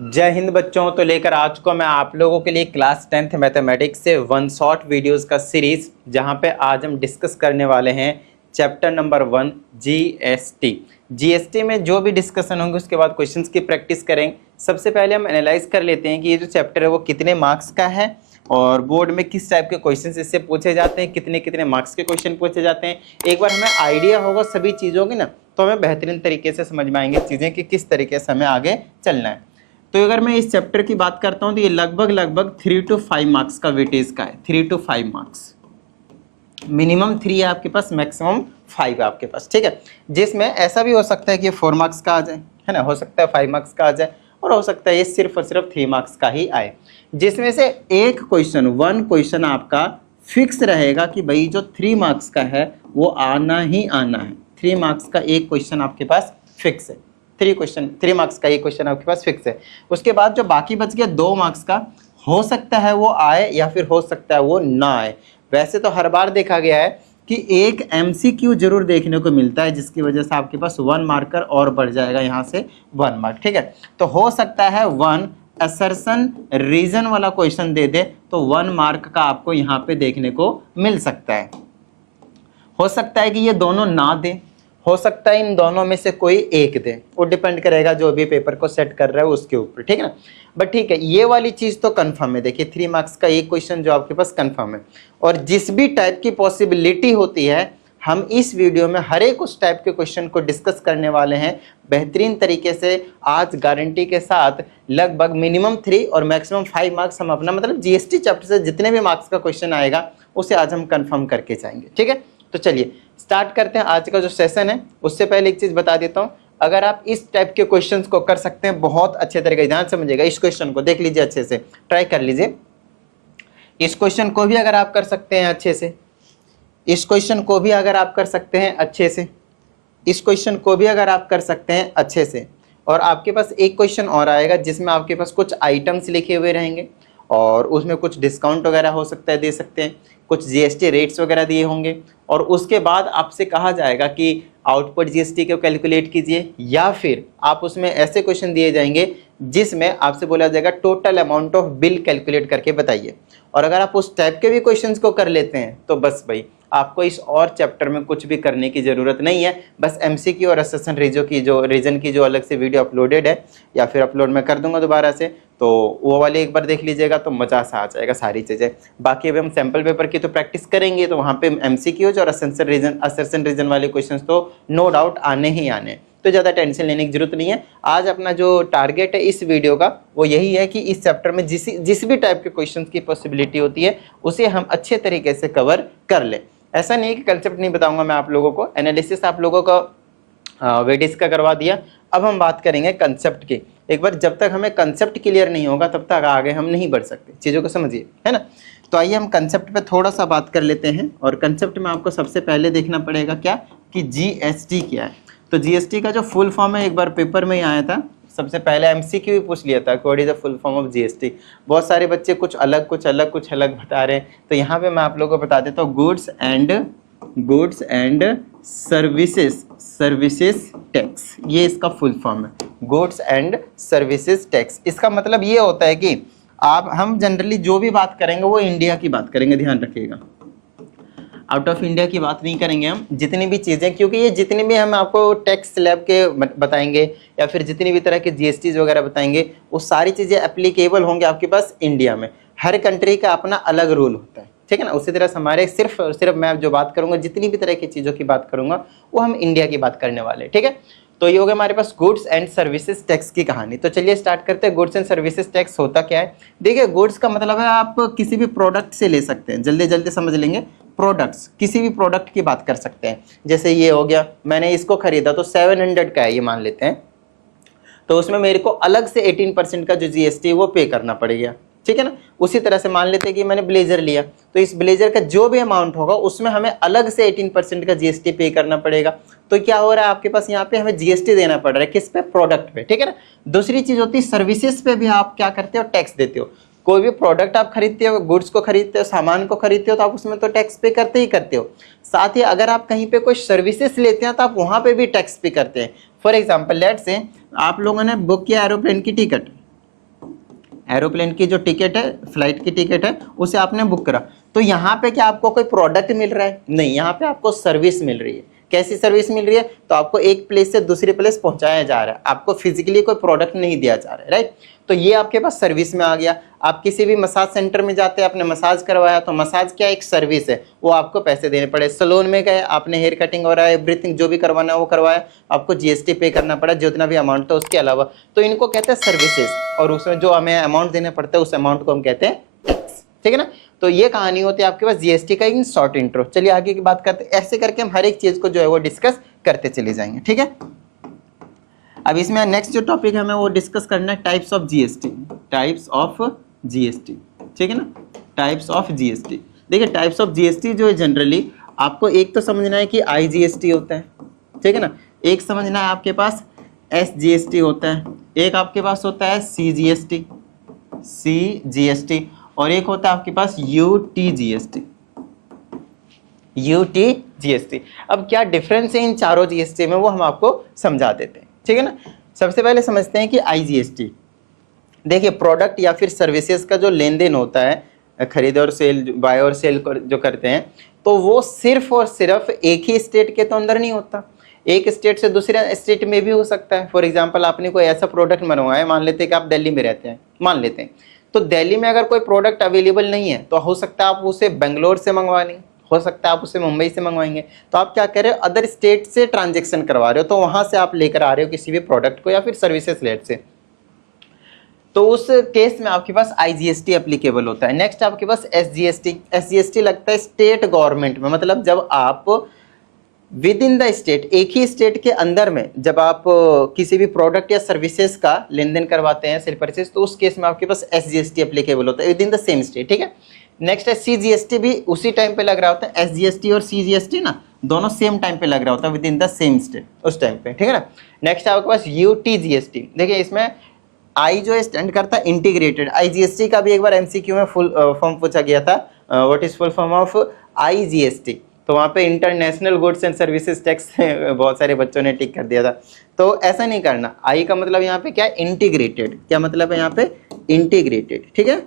जय हिंद बच्चों। तो लेकर आज को मैं आप लोगों के लिए क्लास 10th मैथमेटिक्स से वन शॉट वीडियोस का सीरीज, जहां पे आज हम डिस्कस करने वाले हैं चैप्टर नंबर 1 जीएसटी। जीएसटी में जो भी डिस्कशन होंगे उसके बाद क्वेश्चंस की प्रैक्टिस करेंगे। सबसे पहले हम एनालाइज कर लेते हैं कि ये जो चैप्टर है वो कितने मार्क्स का है और बोर्ड में किस टाइप के क्वेश्चंस इससे पूछे जाते हैं, कितने कितने मार्क्स के क्वेश्चन पूछे जाते हैं। एक बार हमें आइडिया होगा सभी चीज़ों की ना, तो हमें बेहतरीन तरीके से समझ में आएंगे चीज़ें कि किस तरीके से हमें आगे चलना है। तो अगर मैं इस चैप्टर की बात करता हूं तो ये लगभग 3 to 5 मार्क्स का वेटेज का है। 3 to 5 मार्क्स, मिनिमम 3 है आपके पास, मैक्सिमम 5 है आपके पास, ठीक है। जिसमें ऐसा भी हो सकता है कि 4 मार्क्स का आ जाए, है ना, हो सकता है 5 मार्क्स का आ जाए, और हो सकता है ये सिर्फ और सिर्फ 3 मार्क्स का ही आए, जिसमें से एक क्वेश्चन, वन क्वेश्चन आपका फिक्स रहेगा कि भाई जो 3 मार्क्स का है वो आना ही आना है। 3 मार्क्स का एक क्वेश्चन आपके पास फिक्स है। 3 मार्क्स का एक क्वेश्चन आपके पास फिक्स है। उसके बाद जो बाकी बच गया 2 मार्क्स का, हो सकता है वो आए या फिर हो सकता है वो ना आए। वैसे तो हर बार देखा गया है कि एक एमसीक्यू जरूर देखने को मिलता है, जिसकी वजह से आपके पास 1 मार्कर और बढ़ जाएगा, यहाँ से 1 मार्क, ठीक है। तो हो सकता है 1 असर्शन रीजन वाला क्वेश्चन दे दे तो 1 मार्क का आपको यहाँ पे देखने को मिल सकता है। हो सकता है कि ये दोनों ना दे, हो सकता है इन दोनों में से कोई एक दे, वो डिपेंड करेगा जो भी पेपर को सेट कर रहा है उसके ऊपर, ठीक है ना। बट ठीक है, ये वाली चीज तो कंफर्म है। देखिए 3 मार्क्स का एक क्वेश्चन जो आपके पास कंफर्म है, और जिस भी टाइप की पॉसिबिलिटी होती है हम इस वीडियो में हर एक उस टाइप के क्वेश्चन को डिस्कस करने वाले हैं बेहतरीन तरीके से। आज गारंटी के साथ लगभग मिनिमम 3 और मैक्सिमम 5 मार्क्स हम अपना, मतलब जीएसटी चैप्टर से जितने भी मार्क्स का क्वेश्चन आएगा उसे आज हम कंफर्म करके जाएंगे, ठीक है। तो चलिए स्टार्ट करते हैं आज का जो सेशन है। उससे पहले एक चीज बता देता हूं, अगर आप इस टाइप के क्वेश्चंस को कर सकते हैं बहुत अच्छे तरीके से, ध्यान समझिएगा, इस क्वेश्चन को देख लीजिए, अच्छे से ट्राई कर लीजिए। इस क्वेश्चन को भी अगर आप कर सकते हैं अच्छे से, इस क्वेश्चन को भी अगर आप कर सकते हैं अच्छे से, इस क्वेश्चन को भी अगर आप कर सकते हैं अच्छे से, और आपके पास एक क्वेश्चन और आएगा जिसमें आपके पास कुछ आइटम्स लिखे हुए रहेंगे और उसमें कुछ डिस्काउंट वगैरह हो सकता है, दे सकते हैं, कुछ जीएसटी रेट्स वगैरह दिए होंगे, और उसके बाद आपसे कहा जाएगा कि आउटपुट जीएसटी को कैलकुलेट कीजिए, या फिर आप उसमें ऐसे क्वेश्चन दिए जाएंगे जिसमें आपसे बोला जाएगा total amount of bill calculate करके बताइए। और अगर आप उस टाइप के भी क्वेश्चंस को कर लेते हैं तो बस भाई आपको इस और चैप्टर में कुछ भी करने की ज़रूरत नहीं है। बस एमसीक्यू और असर्शन रीजन की जो अलग से वीडियो अपलोडेड है, या फिर अपलोड मैं कर दूंगा दोबारा से, तो वो वाले एक बार देख लीजिएगा तो मज़ा सा आ जाएगा सारी चीज़ें। बाकी अभी हम सैम्पल पेपर की तो प्रैक्टिस करेंगे, तो वहाँ पे एमसीक्यूज और असर्शन रीजन वाले क्वेश्चन तो नो डाउट आने ही आने, तो ज़्यादा टेंशन लेने की जरूरत नहीं है। आज अपना जो टारगेट है इस वीडियो का वो यही है कि इस चैप्टर में जिस भी टाइप के क्वेश्चंस की पॉसिबिलिटी होती है उसे हम अच्छे तरीके से कवर कर लें। ऐसा नहीं है कि कंसेप्ट नहीं बताऊंगा मैं आप लोगों को, एनालिसिस आप लोगों का वेडिस का करवा दिया। अब हम बात करेंगे कंसेप्ट की। एक बार जब तक हमें कंसेप्ट क्लियर नहीं होगा तब तक आगे हम नहीं बढ़ सकते, चीज़ों को समझिए, है ना। तो आइए हम कंसेप्ट पे थोड़ा सा बात कर लेते हैं। और कंसेप्ट में आपको सबसे पहले देखना पड़ेगा क्या, कि जीएसटी क्या है। तो जीएसटी का जो फुल फॉर्म है एक बार पेपर में ही आया था, सबसे पहले एमसीक्यू भी पूछ लिया था, what is the full form of GST. बहुत सारे बच्चे कुछ अलग बता रहे हैं, तो यहाँ पे मैं आप लोगों को बता देता हूँ, गुड्स एंड सर्विसेज टैक्स, ये इसका फुल फॉर्म है, गुड्स एंड सर्विसेज टैक्स। इसका मतलब ये होता है कि हम जनरली जो भी बात करेंगे वो इंडिया की बात करेंगे, ध्यान रखिएगा, आउट ऑफ इंडिया की बात नहीं करेंगे हम। जितनी भी चीज़ें, क्योंकि ये जितनी भी हम आपको टैक्स स्लैब के बताएंगे या फिर जितनी भी तरह के जीएसटी वगैरह बताएंगे, वो सारी चीज़ें एप्लीकेबल होंगे आपके पास इंडिया में। हर कंट्री का अपना अलग रूल होता है, ठीक है ना। उसी तरह से हमारे सिर्फ और सिर्फ मैं जो बात करूँगा, जितनी भी तरह की चीज़ों की बात करूँगा वो हम इंडिया की बात करने वाले हैं, ठीक है। तो ये हो गया हमारे पास गुड्स एंड सर्विसेज टैक्स की कहानी। तो चलिए स्टार्ट करते हैं। गुड्स एंड सर्विसेज टैक्स होता क्या है। देखिए गुड्स का मतलब है आप किसी भी प्रोडक्ट से ले सकते हैं, जल्दी समझ लेंगे। प्रोडक्ट्स, किसी भी प्रोडक्ट की बात कर सकते हैं। जैसे ये हो गया, मैंने इसको खरीदा तो 700 का है ये मान लेते हैं, तो उसमें मेरे को अलग से 18% का जो जीएसटी वो पे करना पड़ेगा, ठीक है ना। उसी तरह से मान लेते हैं कि मैंने ब्लेजर लिया, तो इस ब्लेजर का जो भी अमाउंट होगा उसमें हमें अलग से 18% का जीएसटी पे करना पड़ेगा। तो क्या हो रहा है आपके पास, यहाँ पे हमें जीएसटी देना पड़ रहा है, किस पे, प्रोडक्ट पे, ठीक है ना। दूसरी चीज होती है सर्विसेज पे भी आप क्या करते हो, टैक्स देते हो। कोई भी प्रोडक्ट आप खरीदते हो, गुड्स को खरीदते हो, सामान को खरीदते हो, तो आप उसमें तो टैक्स पे करते ही करते हो। साथ ही अगर आप कहीं पे कोई सर्विसेज लेते हैं तो आप वहाँ पे भी टैक्स पे करते हैं। फॉर एग्जाम्पल लेट्स से आप लोगों ने बुक किया एरोप्लेन की टिकट, एरोप्लेन की जो टिकट है, फ्लाइट की टिकट है, उसे आपने बुक करा, तो यहाँ पे क्या आपको कोई प्रोडक्ट मिल रहा है? नहीं, यहाँ पे आपको सर्विस मिल रही है। कैसी सर्विस मिल रही है? तो आपको एक प्लेस से दूसरी प्लेस पहुंचाया जा रहा है, आपको फिजिकली कोई प्रोडक्ट नहीं दिया जा रहा है, राइट। तो ये आपके पास सर्विस में आ गया। आप किसी भी मसाज सेंटर में जाते हैं, आपने मसाज करवाया, तो मसाज क्या एक सर्विस है, वो आपको पैसे देने पड़े। सैलून में गए, आपने हेयर कटिंग हो रहा है, एवरीथिंग जो भी करवाना है वो करवाया, आपको जीएसटी पे करना पड़ा, जितना भी अमाउंट था उसके अलावा। तो इनको कहते हैं सर्विसेज, और उसमें जो हमें अमाउंट देना पड़ता है उस अमाउंट को हम कहते हैं टैक्स, ठीक है ना। तो ये कहानी होती है आपके पास जीएसटी का एक शॉर्ट इंट्रो। चलिए आगे की बात करते हैं। ऐसे करके हम हर एक चीज को जो है वो डिस्कस करते चले जाएंगे, ठीक है। अब इसमें नेक्स्ट जो टॉपिक है हमें वो डिस्कस करना है types of GST. Types of GST, ठीक है ना, टाइप्स ऑफ जीएसटी। देखिए टाइप्स ऑफ जीएसटी जो है जनरली आपको एक तो समझना है कि आईजीएसटी होता है, ठीक है ना, एक समझना है आपके पास एसजीएसटी होता है, एक आपके पास होता है सीजीएसटी, और एक होता है आपके पास यूटीजीएसटी, यूटीजीएसटी। अब क्या डिफरेंस है इन चारों जीएसटी में वो हम आपको समझा देते हैं, ठीक है ना। सबसे पहले समझते हैं कि आईजीएसटी। देखिए प्रोडक्ट या फिर सर्विसेज का जो लेन देन होता है, खरीद और सेल, बाय और सेल जो करते हैं, तो वो सिर्फ और सिर्फ एक ही स्टेट के तो अंदर नहीं होता, एक स्टेट से दूसरे स्टेट में भी हो सकता है। फॉर एग्जांपल आपने कोई ऐसा प्रोडक्ट मंगवाया, मान लेते हैं कि आप दिल्ली में रहते हैं, मान लेते हैं, तो दिल्ली में अगर कोई प्रोडक्ट अवेलेबल नहीं है तो हो सकता है आप उसे बेंगलोर से मंगवा लें, हो सकता है आप उसे मुंबई से मंगवाएंगे। तो आप क्या कर रहे हो, अदर स्टेट से ट्रांजेक्शन करवा रहे हो, तो वहां से आप लेकर आ रहे हो किसी भी प्रोडक्ट को या फिर सर्विसेज लेट से, तो उस केस में आपके पास आईजीएसटी एप्लीकेबल होता है। नेक्स्ट आपके पास एसजीएसटी। एसजीएसटी लगता है स्टेट गवर्नमेंट में, मतलब जब आप विद इन द स्टेट, एक ही स्टेट के अंदर में जब आप किसी भी प्रोडक्ट या सर्विसेज का लेन देन करवाते हैं, सेल परचेज, तो उस केस में आपके पास एसजीएसटी एप्लीकेबल होता है with in the same state, ठीक है। नेक्स्ट है सीजीएसटी, भी उसी टाइम पे लग रहा होता है, एसजीएसटी और सीजीएसटी ना दोनों सेम टाइम पे लग रहा होता है with in the same state उस टाइम पे, ठीक है ना। नेक्स्ट है आपके पास यूटीजीएसटी। देखिए इसमें आई जो स्टैंड करता है इंटीग्रेटेड। आईजीएसटी का भी एक बार एमसीक्यू में फुल फॉर्म पूछा गया था, what is full form of IGST, तो वहाँ पे international goods and services tax बहुत सारे बच्चों ने टिक कर दिया था। तो ऐसा नहीं करना, आई का मतलब यहाँ पे क्या है, इंटीग्रेटेड। क्या मतलब है यहाँ पे, इंटीग्रेटेड, ठीक है,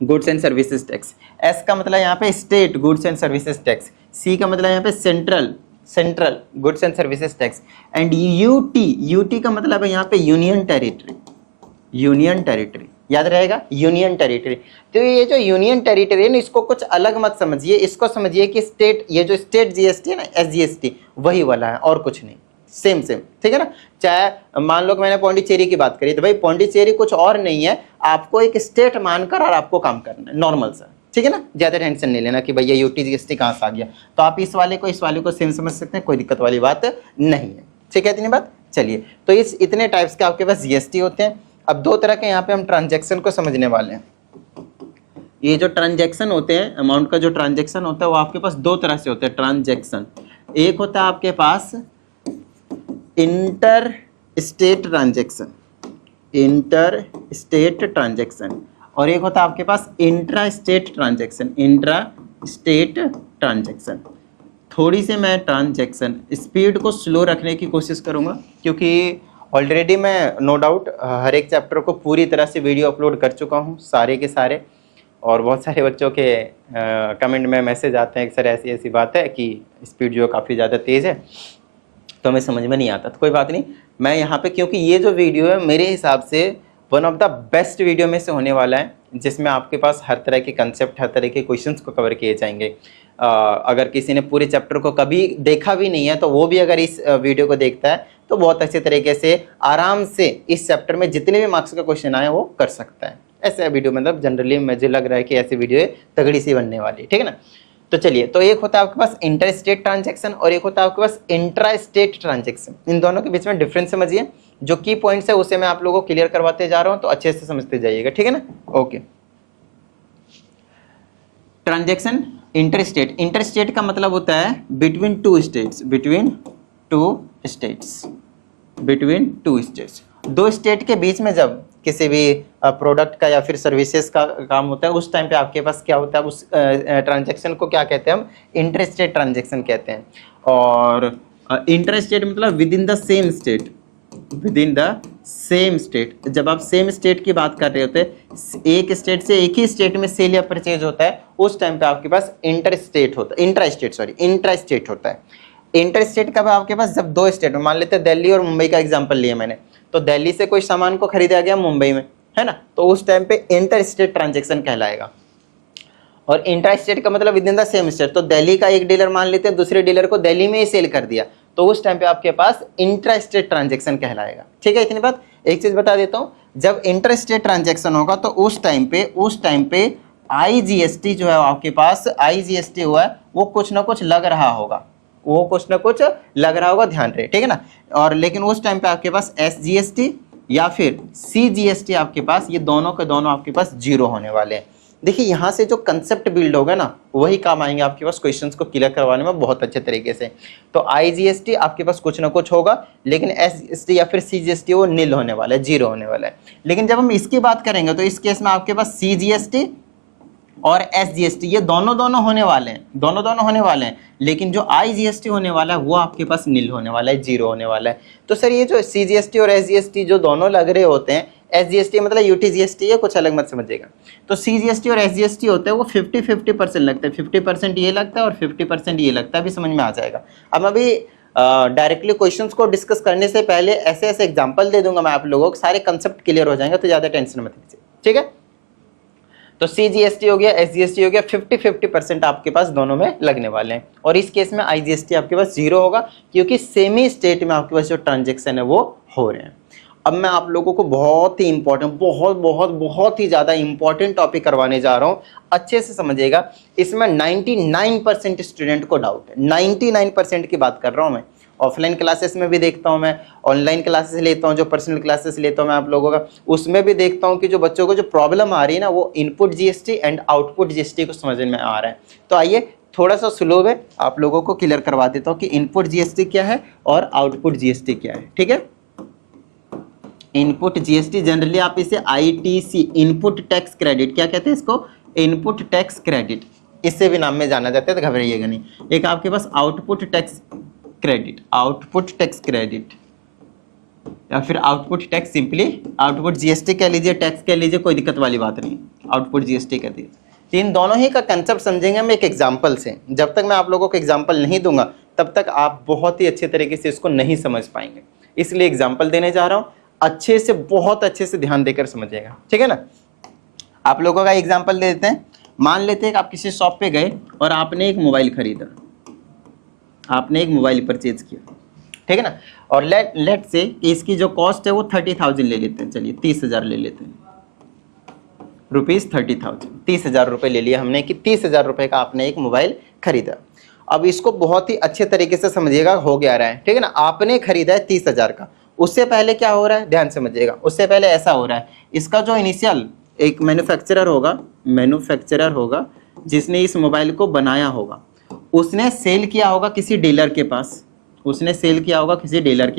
goods and services tax. S का मतलब यहाँ पे state goods and services tax. C का मतलब यहाँ पे central goods and services tax. And UT का मतलब है यहाँ पे यूनियन टेरिटरी, याद रहेगा, यूनियन टेरिटरी। तो ये जो यूनियन टेरिटरी है ना, इसको कुछ अलग मत समझिए, इसको समझिए कि स्टेट, ये जो स्टेट जीएसटी है ना, एसजीएसटी, वही वाला है और कुछ नहीं, सेम, ठीक है ना। चाहे मान लो कि मैंने पौंडीचेरी की बात करी, तो भाई पौंडीचेरी कुछ और नहीं है, आपको एक स्टेट मानकर और आपको काम करना है, नॉर्मल सा, ठीक है ना। ज्यादा टेंशन नहीं लेना कि भैया यूटीजीएसटी कहाँ से आ गया, तो आप इस वाले को सेम समझ सकते हैं, कोई दिक्कत वाली बात नहीं है, ठीक है। इतनी बात, चलिए। तो इस इतने टाइप्स के आपके पास जीएसटी होते हैं। अब दो तरह के यहाँ पे हम ट्रांजेक्शन को समझने वाले हैं। ये जो ट्रांजेक्शन होते हैं, अमाउंट का जो ट्रांजेक्शन होता है वो आपके पास दो तरह से होता है ट्रांजेक्शन। एक होता है आपके पास इंटर स्टेट ट्रांजेक्शन, और एक होता है आपके पास इंट्रा स्टेट ट्रांजेक्शन। थोड़ी सी मैं ट्रांजेक्शन स्पीड को स्लो रखने की कोशिश करूंगा, क्योंकि ऑलरेडी मैं नो डाउट हर एक चैप्टर को पूरी तरह से वीडियो अपलोड कर चुका हूं, सारे के सारे, और बहुत सारे बच्चों के कमेंट में मैसेज आते हैं कि सर ऐसी ऐसी बात है कि स्पीड जो काफ़ी ज़्यादा तेज़ है, तो हमें समझ में नहीं आता। तो कोई बात नहीं, मैं यहाँ पे, क्योंकि ये जो वीडियो है मेरे हिसाब से one of the best video में से होने वाला है, जिसमें आपके पास हर तरह के कंसेप्ट, हर तरह के क्वेश्चंस को कवर किए जाएंगे। अगर किसी ने पूरे चैप्टर को कभी देखा भी नहीं है, तो वो भी अगर इस वीडियो को देखता है तो बहुत अच्छे तरीके से आराम से इस चैप्टर में जितने भी मार्क्स का क्वेश्चन आए वो कर सकता है। ऐसे वीडियो मतलब जनरली मुझे लग रहा है कि ऐसी वीडियो तगड़ी सी बनने वाली है, ठीक है ना। तो चलिए, तो एक होता है आपके पास इंटर स्टेट ट्रांजेक्शन और एक होता है आपके पास इंट्रा स्टेट ट्रांजेक्शन। इन दोनों के बीच में डिफरेंस समझिए, जो की पॉइंट्स है उसे मैं आप लोगों को क्लियर करवाते जा रहा हूं, तो अच्छे से समझते जाइएगा, ठीक है ना। ओके, ट्रांजेक्शन इंटर स्टेट का मतलब होता है बिटवीन टू स्टेट्स, दो स्टेट के बीच में जब किसी भी प्रोडक्ट का या फिर सर्विसेज का काम होता है, उस टाइम पे आपके पास क्या होता है, उस ट्रांजैक्शन को क्या कहते हैं हम, इंटर स्टेट ट्रांजैक्शन कहते हैं। और इंटर स्टेट मतलब with in the same state, with in the same state. जब आप सेम स्टेट की बात कर रहे होते, एक स्टेट से एक ही स्टेट में सेल या परचेज होता है, उस टाइम पे आपके पास इंटर स्टेट होता है, इंट्रा स्टेट होता है। इंटर स्टेट कब है आपके पास? जब दो स्टेट में, मान लेते हैं दिल्ली और मुंबई का एग्जांपल लिया मैंने, तो दिल्ली से कोई सामान को खरीदा गया मुंबई में, है ना, तो उस टाइम पे इंटर स्टेट ट्रांजेक्शन कहलाएगा। और इंट्रा स्टेट का मतलब with in the same state, तो दिल्ली का एक डीलर मान लेते हैं दूसरे डीलर को दिल्ली में ही सेल कर दिया, तो उस टाइम पे आपके पास इंट्रा स्टेट ट्रांजेक्शन कहलाएगा। ठीक है, इतनी बात। एक चीज बता देता हूं, जब इंटर स्टेट ट्रांजेक्शन होगा तो उस टाइम पे IGST जो है आपके पास, IGST हुआ है, वो कुछ ना कुछ लग रहा होगा, ध्यान रहे, ठीक है ना। और लेकिन उस टाइम पे आपके पास SGST या फिर CGST आपके पास, ये दोनों के दोनों आपके पास जीरो होने वाले हैं। देखिए यहाँ से जो कंसेप्ट बिल्ड होगा ना, वही काम आएंगे आपके पास क्वेश्चंस को क्लियर करवाने में बहुत अच्छे तरीके से। तो IGST आपके पास कुछ ना कुछ होगा, लेकिन SGST या फिर CGST वो नील होने वाला है, जीरो होने वाला है। लेकिन जब हम इसकी बात करेंगे तो इस केस में आपके पास CGST और SGST ये दोनों होने वाले हैं, लेकिन जो IGST होने वाला है वो आपके पास नील होने वाला है, जीरो होने वाला है। तो सर ये जो CGST और SGST जो दोनों लग रहे होते हैं, SGST मतलब UTGST है, कुछ अलग मत समझिएगा। तो CGST और SGST होते हैं वो 50-50% लगता है, 50% ये लगता है और 50% ये लगता है, अभी समझ में आ जाएगा। अब अभी डायरेक्टली क्वेश्चंस को डिस्कस करने से पहले ऐसे एग्जाम्पल दे दूंगा मैं आप लोगों को, सारे कंसेप्ट क्लियर हो जाएंगे, तो ज़्यादा टेंशन मत लीजिए, ठीक है। तो CGST हो गया, SGST हो गया, 50-50% आपके पास दोनों में लगने वाले हैं। और इस केस में IGST आपके पास जीरो होगा, क्योंकि सेमी स्टेट में आपके पास जो ट्रांजेक्शन है वो हो रहे हैं। अब मैं आप लोगों को बहुत ही इंपॉर्टेंट, बहुत ही ज़्यादा इंपॉर्टेंट टॉपिक करवाने जा रहा हूँ, अच्छे से समझिएगा। इसमें 99% स्टूडेंट को डाउट है, 99% की बात कर रहा हूँ मैं। ऑफलाइन क्लासेस में भी देखता हूँ मैं, ऑनलाइन क्लासेस लेता हूँ, जो पर्सनल क्लासेस लेता हूँ मैं आप लोगों का, उसमें भी देखता हूँ कि जो बच्चों को जो प्रॉब्लम आ रही है ना, वो input GST and output GST को समझ में आ रहा है। तो आइए थोड़ा सा स्लो है, आप लोगों को क्लियर करवा देता हूँ कि इनपुट GST क्या है और आउटपुट GST क्या है, ठीक है। इनपुट GST जनरली आप इसे ITC, इनपुट टैक्स क्रेडिट, क्या कहते हैं इसको? इनपुट टैक्स क्रेडिट, इससे भी नाम में जाना जाता है, तो घबराइएगा नहीं। एक आपके पास आउटपुट टैक्स क्रेडिट, या फिर output tax, simply output GST कह लीजिए, टैक्स कह लीजिए, कोई दिक्कत वाली बात नहीं, आउटपुट GST कह दीजिए। इन दोनों ही का कंसेप्ट समझेंगे हम एक एग्जाम्पल से। जब तक मैं आप लोगों को एग्जाम्पल नहीं दूंगा तब तक आप बहुत ही अच्छे तरीके से इसको नहीं समझ पाएंगे, इसलिए एग्जाम्पल देने जा रहा हूँ, अच्छे से, बहुत अच्छे से ध्यान देकर समझिएगा, ठीक है ना। आप लोगों का एग्जाम्पल दे देते हैं। मान लेते हैं कि आप किसी शॉप पे गए और आपने एक मोबाइल खरीदा, आपने एक मोबाइल परचेज किया, ठीक है ना। और लेट से कि इसकी जो कॉस्ट है वो 30,000 ले लेते हैं, चलिए 30,000 ले लेते हैं, ₹30,000, 30,000 रुपये ले लिया हमने कि 30,000 रुपये का आपने एक मोबाइल खरीदा। अब इसको बहुत ही अच्छे तरीके से समझिएगा, हो गया रहा है, ठीक है ना। आपने खरीदा है 30,000 का, उससे पहले क्या हो रहा है, ध्यान समझिएगा। उससे पहले ऐसा हो रहा है, इसका जो इनिशियल एक मैन्युफैक्चरर होगा जिसने इस मोबाइल को बनाया होगा, उसने सेल किया होगा किसी डीलर के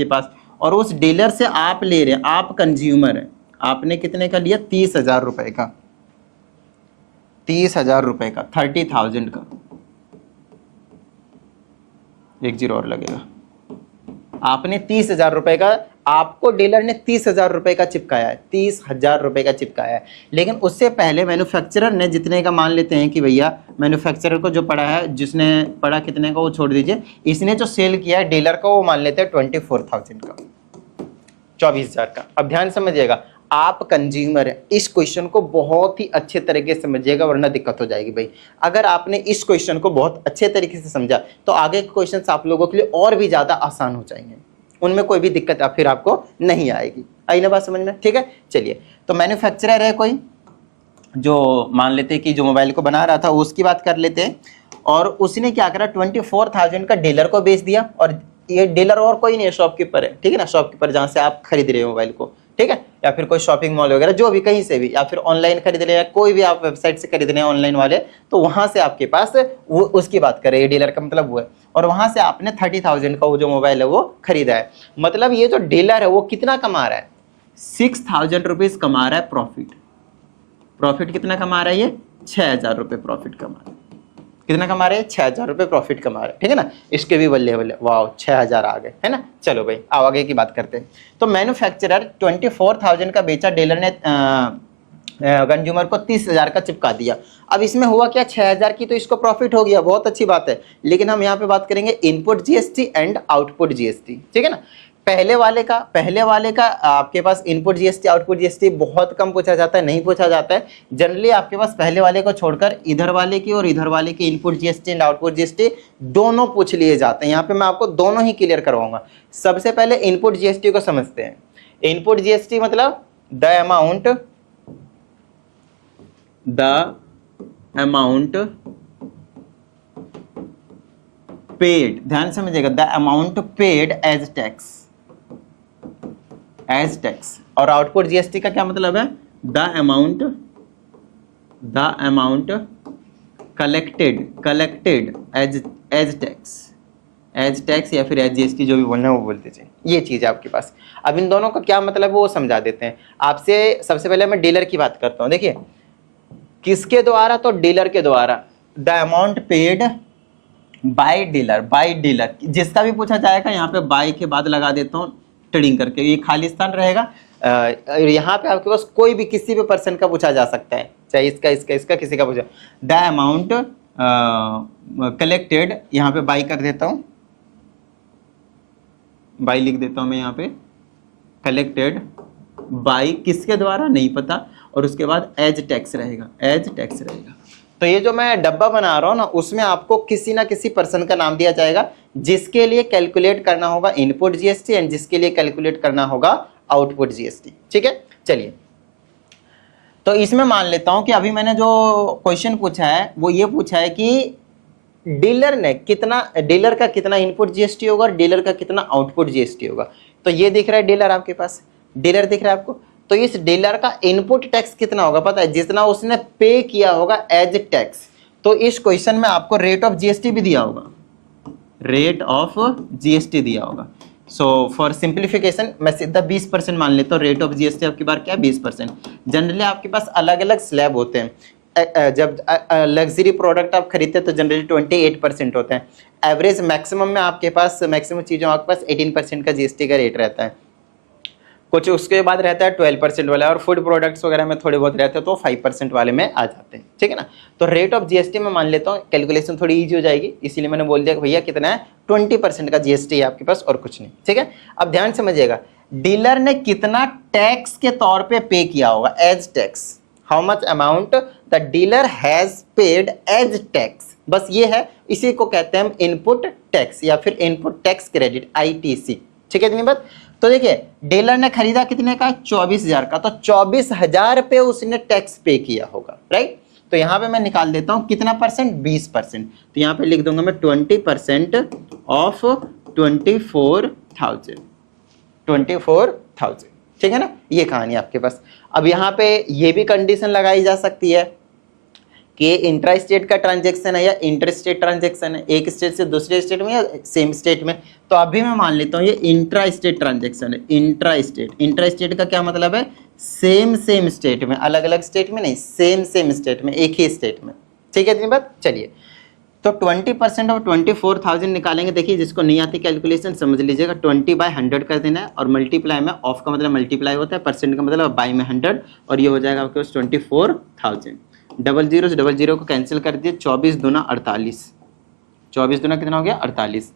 पास, और उस डीलर से आप ले रहे हैं, आप कंज्यूमर हैं, आपने कितने का लिया? 30,000 रुपए का, 30,000 रुपए का, 30,000 का, एक जीरो और लगेगा। आपने 30,000 रुपए का, आपको डीलर ने 30,000 रुपए का चिपकाया है, 30,000 रुपए का चिपकाया है। लेकिन उससे पहले मैन्युफैक्चरर ने जितने का, मान लेते हैं कि भैया मैन्युफैक्चरर को जो पड़ा है, जिसने पड़ा कितने का वो छोड़ दीजिए, इसने जो सेल किया है डीलर को, वो मान लेते हैं 24,000 का, 24,000 का। अब ध्यान समझिएगा, आप कंज्यूमर है। इस क्वेश्चन को बहुत ही अच्छे तरीके से समझिएगा, वरना दिक्कत हो जाएगी भाई। अगर आपने इस क्वेश्चन को बहुत अच्छे तरीके से समझा तो आगे के क्वेश्चन आप लोगों के लिए और भी ज्यादा आसान हो जाएंगे, उनमें कोई भी दिक्कत फिर आपको नहीं आएगी। आई ना बात समझ में, ठीक है। चलिए, तो मैन्युफैक्चरर है कोई, जो मान लेते कि जो मोबाइल को बना रहा था, उसकी बात कर लेते हैं। और उसने क्या करा, 24,000 का डीलर को बेच दिया, और ये डीलर और कोई नहीं है, शॉपकीपर है, ठीक है ना। शॉपकीपर जहाँ से आप खरीद रहे हो मोबाइल को, ठीक है, या फिर कोई शॉपिंग मॉल वगैरह, जो भी, कहीं से भी, या फिर ऑनलाइन खरीद रहे हैं, कोई भी आप वेबसाइट से खरीद रहे हैं ऑनलाइन वाले, तो वहां से आपके पास वो, उसकी बात कर रहे हैं, डीलर का मतलब वो है। और वहां से आपने 30,000 का वो जो मोबाइल है वो खरीदा है। मतलब ये जो डीलर है वो कितना कमा रहा है? 6,000 रुपीज कमा रहा है प्रॉफिट। प्रॉफिट कितना कमा रहा है ये? 6,000 रुपये प्रॉफिट कमा रहा है। कितना कमा रहे हैं, 6,000 रुपये प्रॉफिट कमा रहे हैं, ठीक है ना। इसके भी बल्ले बल्ले, वाह 6,000 आ गए, है ना। चलो भाई आओ आगे की बात करते हैं। तो मैन्युफैक्चरर 24,000 का बेचा, डीलर ने कंज्यूमर को 30,000 का चिपका दिया। अब इसमें हुआ क्या, 6,000 की तो इसको प्रॉफिट हो गया, बहुत अच्छी बात है। लेकिन हम यहाँ पे बात करेंगे input GST and output GST, ठीक है ना। पहले वाले का आपके पास इनपुट जीएसटी आउटपुट जीएसटी बहुत कम पूछा जाता है, नहीं पूछा जाता है। जनरली आपके पास पहले वाले को छोड़कर इधर वाले की और इधर वाले की input GST and output GST दोनों पूछ लिए जाते हैं। यहाँ पे मैं आपको दोनों ही क्लियर करवाऊंगा। सबसे पहले इनपुट जीएसटी को समझते हैं। इनपुट जीएसटी मतलब द अमाउंट पेड, ध्यान समझिएगा, the amount paid as tax. और आउटपुट जीएसटी का क्या मतलब है, the amount collected as tax या फिर एज जीएसटी, जो भी बोलना है वो बोल दीजिए। ये चीज है आपके पास। अब इन दोनों का क्या मतलब है वो समझा देते हैं आपसे। सबसे पहले मैं डीलर की बात करता हूं। देखिए किसके द्वारा, तो डीलर के द्वारा। The amount paid bye dealer, जिसका भी पूछा जाएगा यहाँ पे बाय के बाद लगा देता हूँ ट्रेडिंग करके, ये खाली स्थान रहेगा। यहाँ पे आपके पास कोई भी किसी भी पर्सन का पूछा जा सकता है, चाहे इसका किसी का पूछा। द अमाउंट कलेक्टेड, यहाँ पे बाय कर देता हूँ, बाय लिख देता हूँ मैं यहाँ पे, कलेक्टेड बाय किसके द्वारा नहीं पता, और उसके बाद एज टैक्स रहेगा। तो ये जो मैं डब्बा बना रहा हूँ ना, उसमें आपको किसी ना किसी पर्सन का नाम दिया जाएगा जिसके लिए कैलकुलेट करना होगा इनपुट जीएसटी एंड जिसके लिए कैलकुलेट करना होगा आउटपुट जीएसटी, ठीक है। चलिए तो इसमें मान लेता हूं कि अभी मैंने जो क्वेश्चन पूछा है वो ये पूछा है कि डीलर का कितना इनपुट जीएसटी होगा और डीलर का कितना आउटपुट जीएसटी होगा। तो ये दिख रहा है डीलर, आपके पास डीलर दिख रहा है आपको। तो इस डीलर का इनपुट टैक्स कितना होगा पता है, जितना उसने पे किया होगा एज टैक्स। तो इस क्वेश्चन में आपको रेट ऑफ जीएसटी भी दिया होगा, सो फॉर सिंप्लीफिकेशन मैं सीधा 20% मान लेता हूँ। रेट ऑफ जीएसटी आपकी बार क्या है, 20%। जनरली आपके पास अलग अलग स्लैब होते हैं। जब लग्जरी प्रोडक्ट आप खरीदते हैं तो जनरली 28% होते हैं। एवरेज मैक्सिमम में आपके पास, मैक्सिमम चीज़ों आपके पास 18% का जीएसटी का रेट रहता है। कुछ उसके बाद रहता है 12% वाला, और फूड प्रोडक्ट्स वगैरह में थोड़े बहुत रहते हैं तो 5% वाले में आ जाते हैं, ठीक है ना। तो रेट ऑफ जीएसटी में मान लेता हूँ, कैलकुलेशन थोड़ी इजी हो जाएगी, इसीलिए मैंने बोल दिया कि भैया कितना है, 20% का जीएसटी है आपके पास और कुछ नहीं, ठीक है। अब ध्यान समझिएगा, डीलर ने कितना टैक्स के तौर पे पे किया होगा as tax, how much amount the dealer has paid as tax, बस ये है। इसी को कहते हैं हम इनपुट टैक्स या फिर इनपुट टैक्स क्रेडिट, ITC, ठीक है। इतनी बात। तो देखिए डीलर ने खरीदा कितने का, 24,000 का, तो 24,000 पे उसने टैक्स पे किया होगा, राइट। तो यहाँ पे मैं निकाल देता हूँ कितना परसेंट, 20%। तो यहाँ पे लिख दूंगा मैं 20% ऑफ 24,000, ठीक है ना। ये कहानी आपके पास। अब यहाँ पे ये भी कंडीशन लगाई जा सकती है कि इंट्रा स्टेट का ट्रांजैक्शन है या इंटर स्टेट ट्रांजैक्शन है, एक स्टेट से दूसरे स्टेट में या सेम स्टेट में। तो अभी मैं मान लेता हूँ ये इंट्रा स्टेट ट्रांजैक्शन है। इंट्रा स्टेट का क्या मतलब है, सेम स्टेट में, अलग अलग स्टेट में नहीं, सेम स्टेट में, एक ही स्टेट में, ठीक है। इतनी बात। चलिए तो 20% ऑफ 24,000 निकालेंगे। देखिए जिसको नहीं आती कैलकुलेशन समझ लीजिएगा, 20/100 कर देना है और मल्टीप्लाई में, ऑफ का मतलब मल्टीप्लाई होता है, परसेंट का मतलब बाई में 100, और ये हो जाएगा आपके पास 24,000। 00 से 00 को कैंसिल कर दिए, 24 दूना 48, 24 दूना कितना हो गया 48,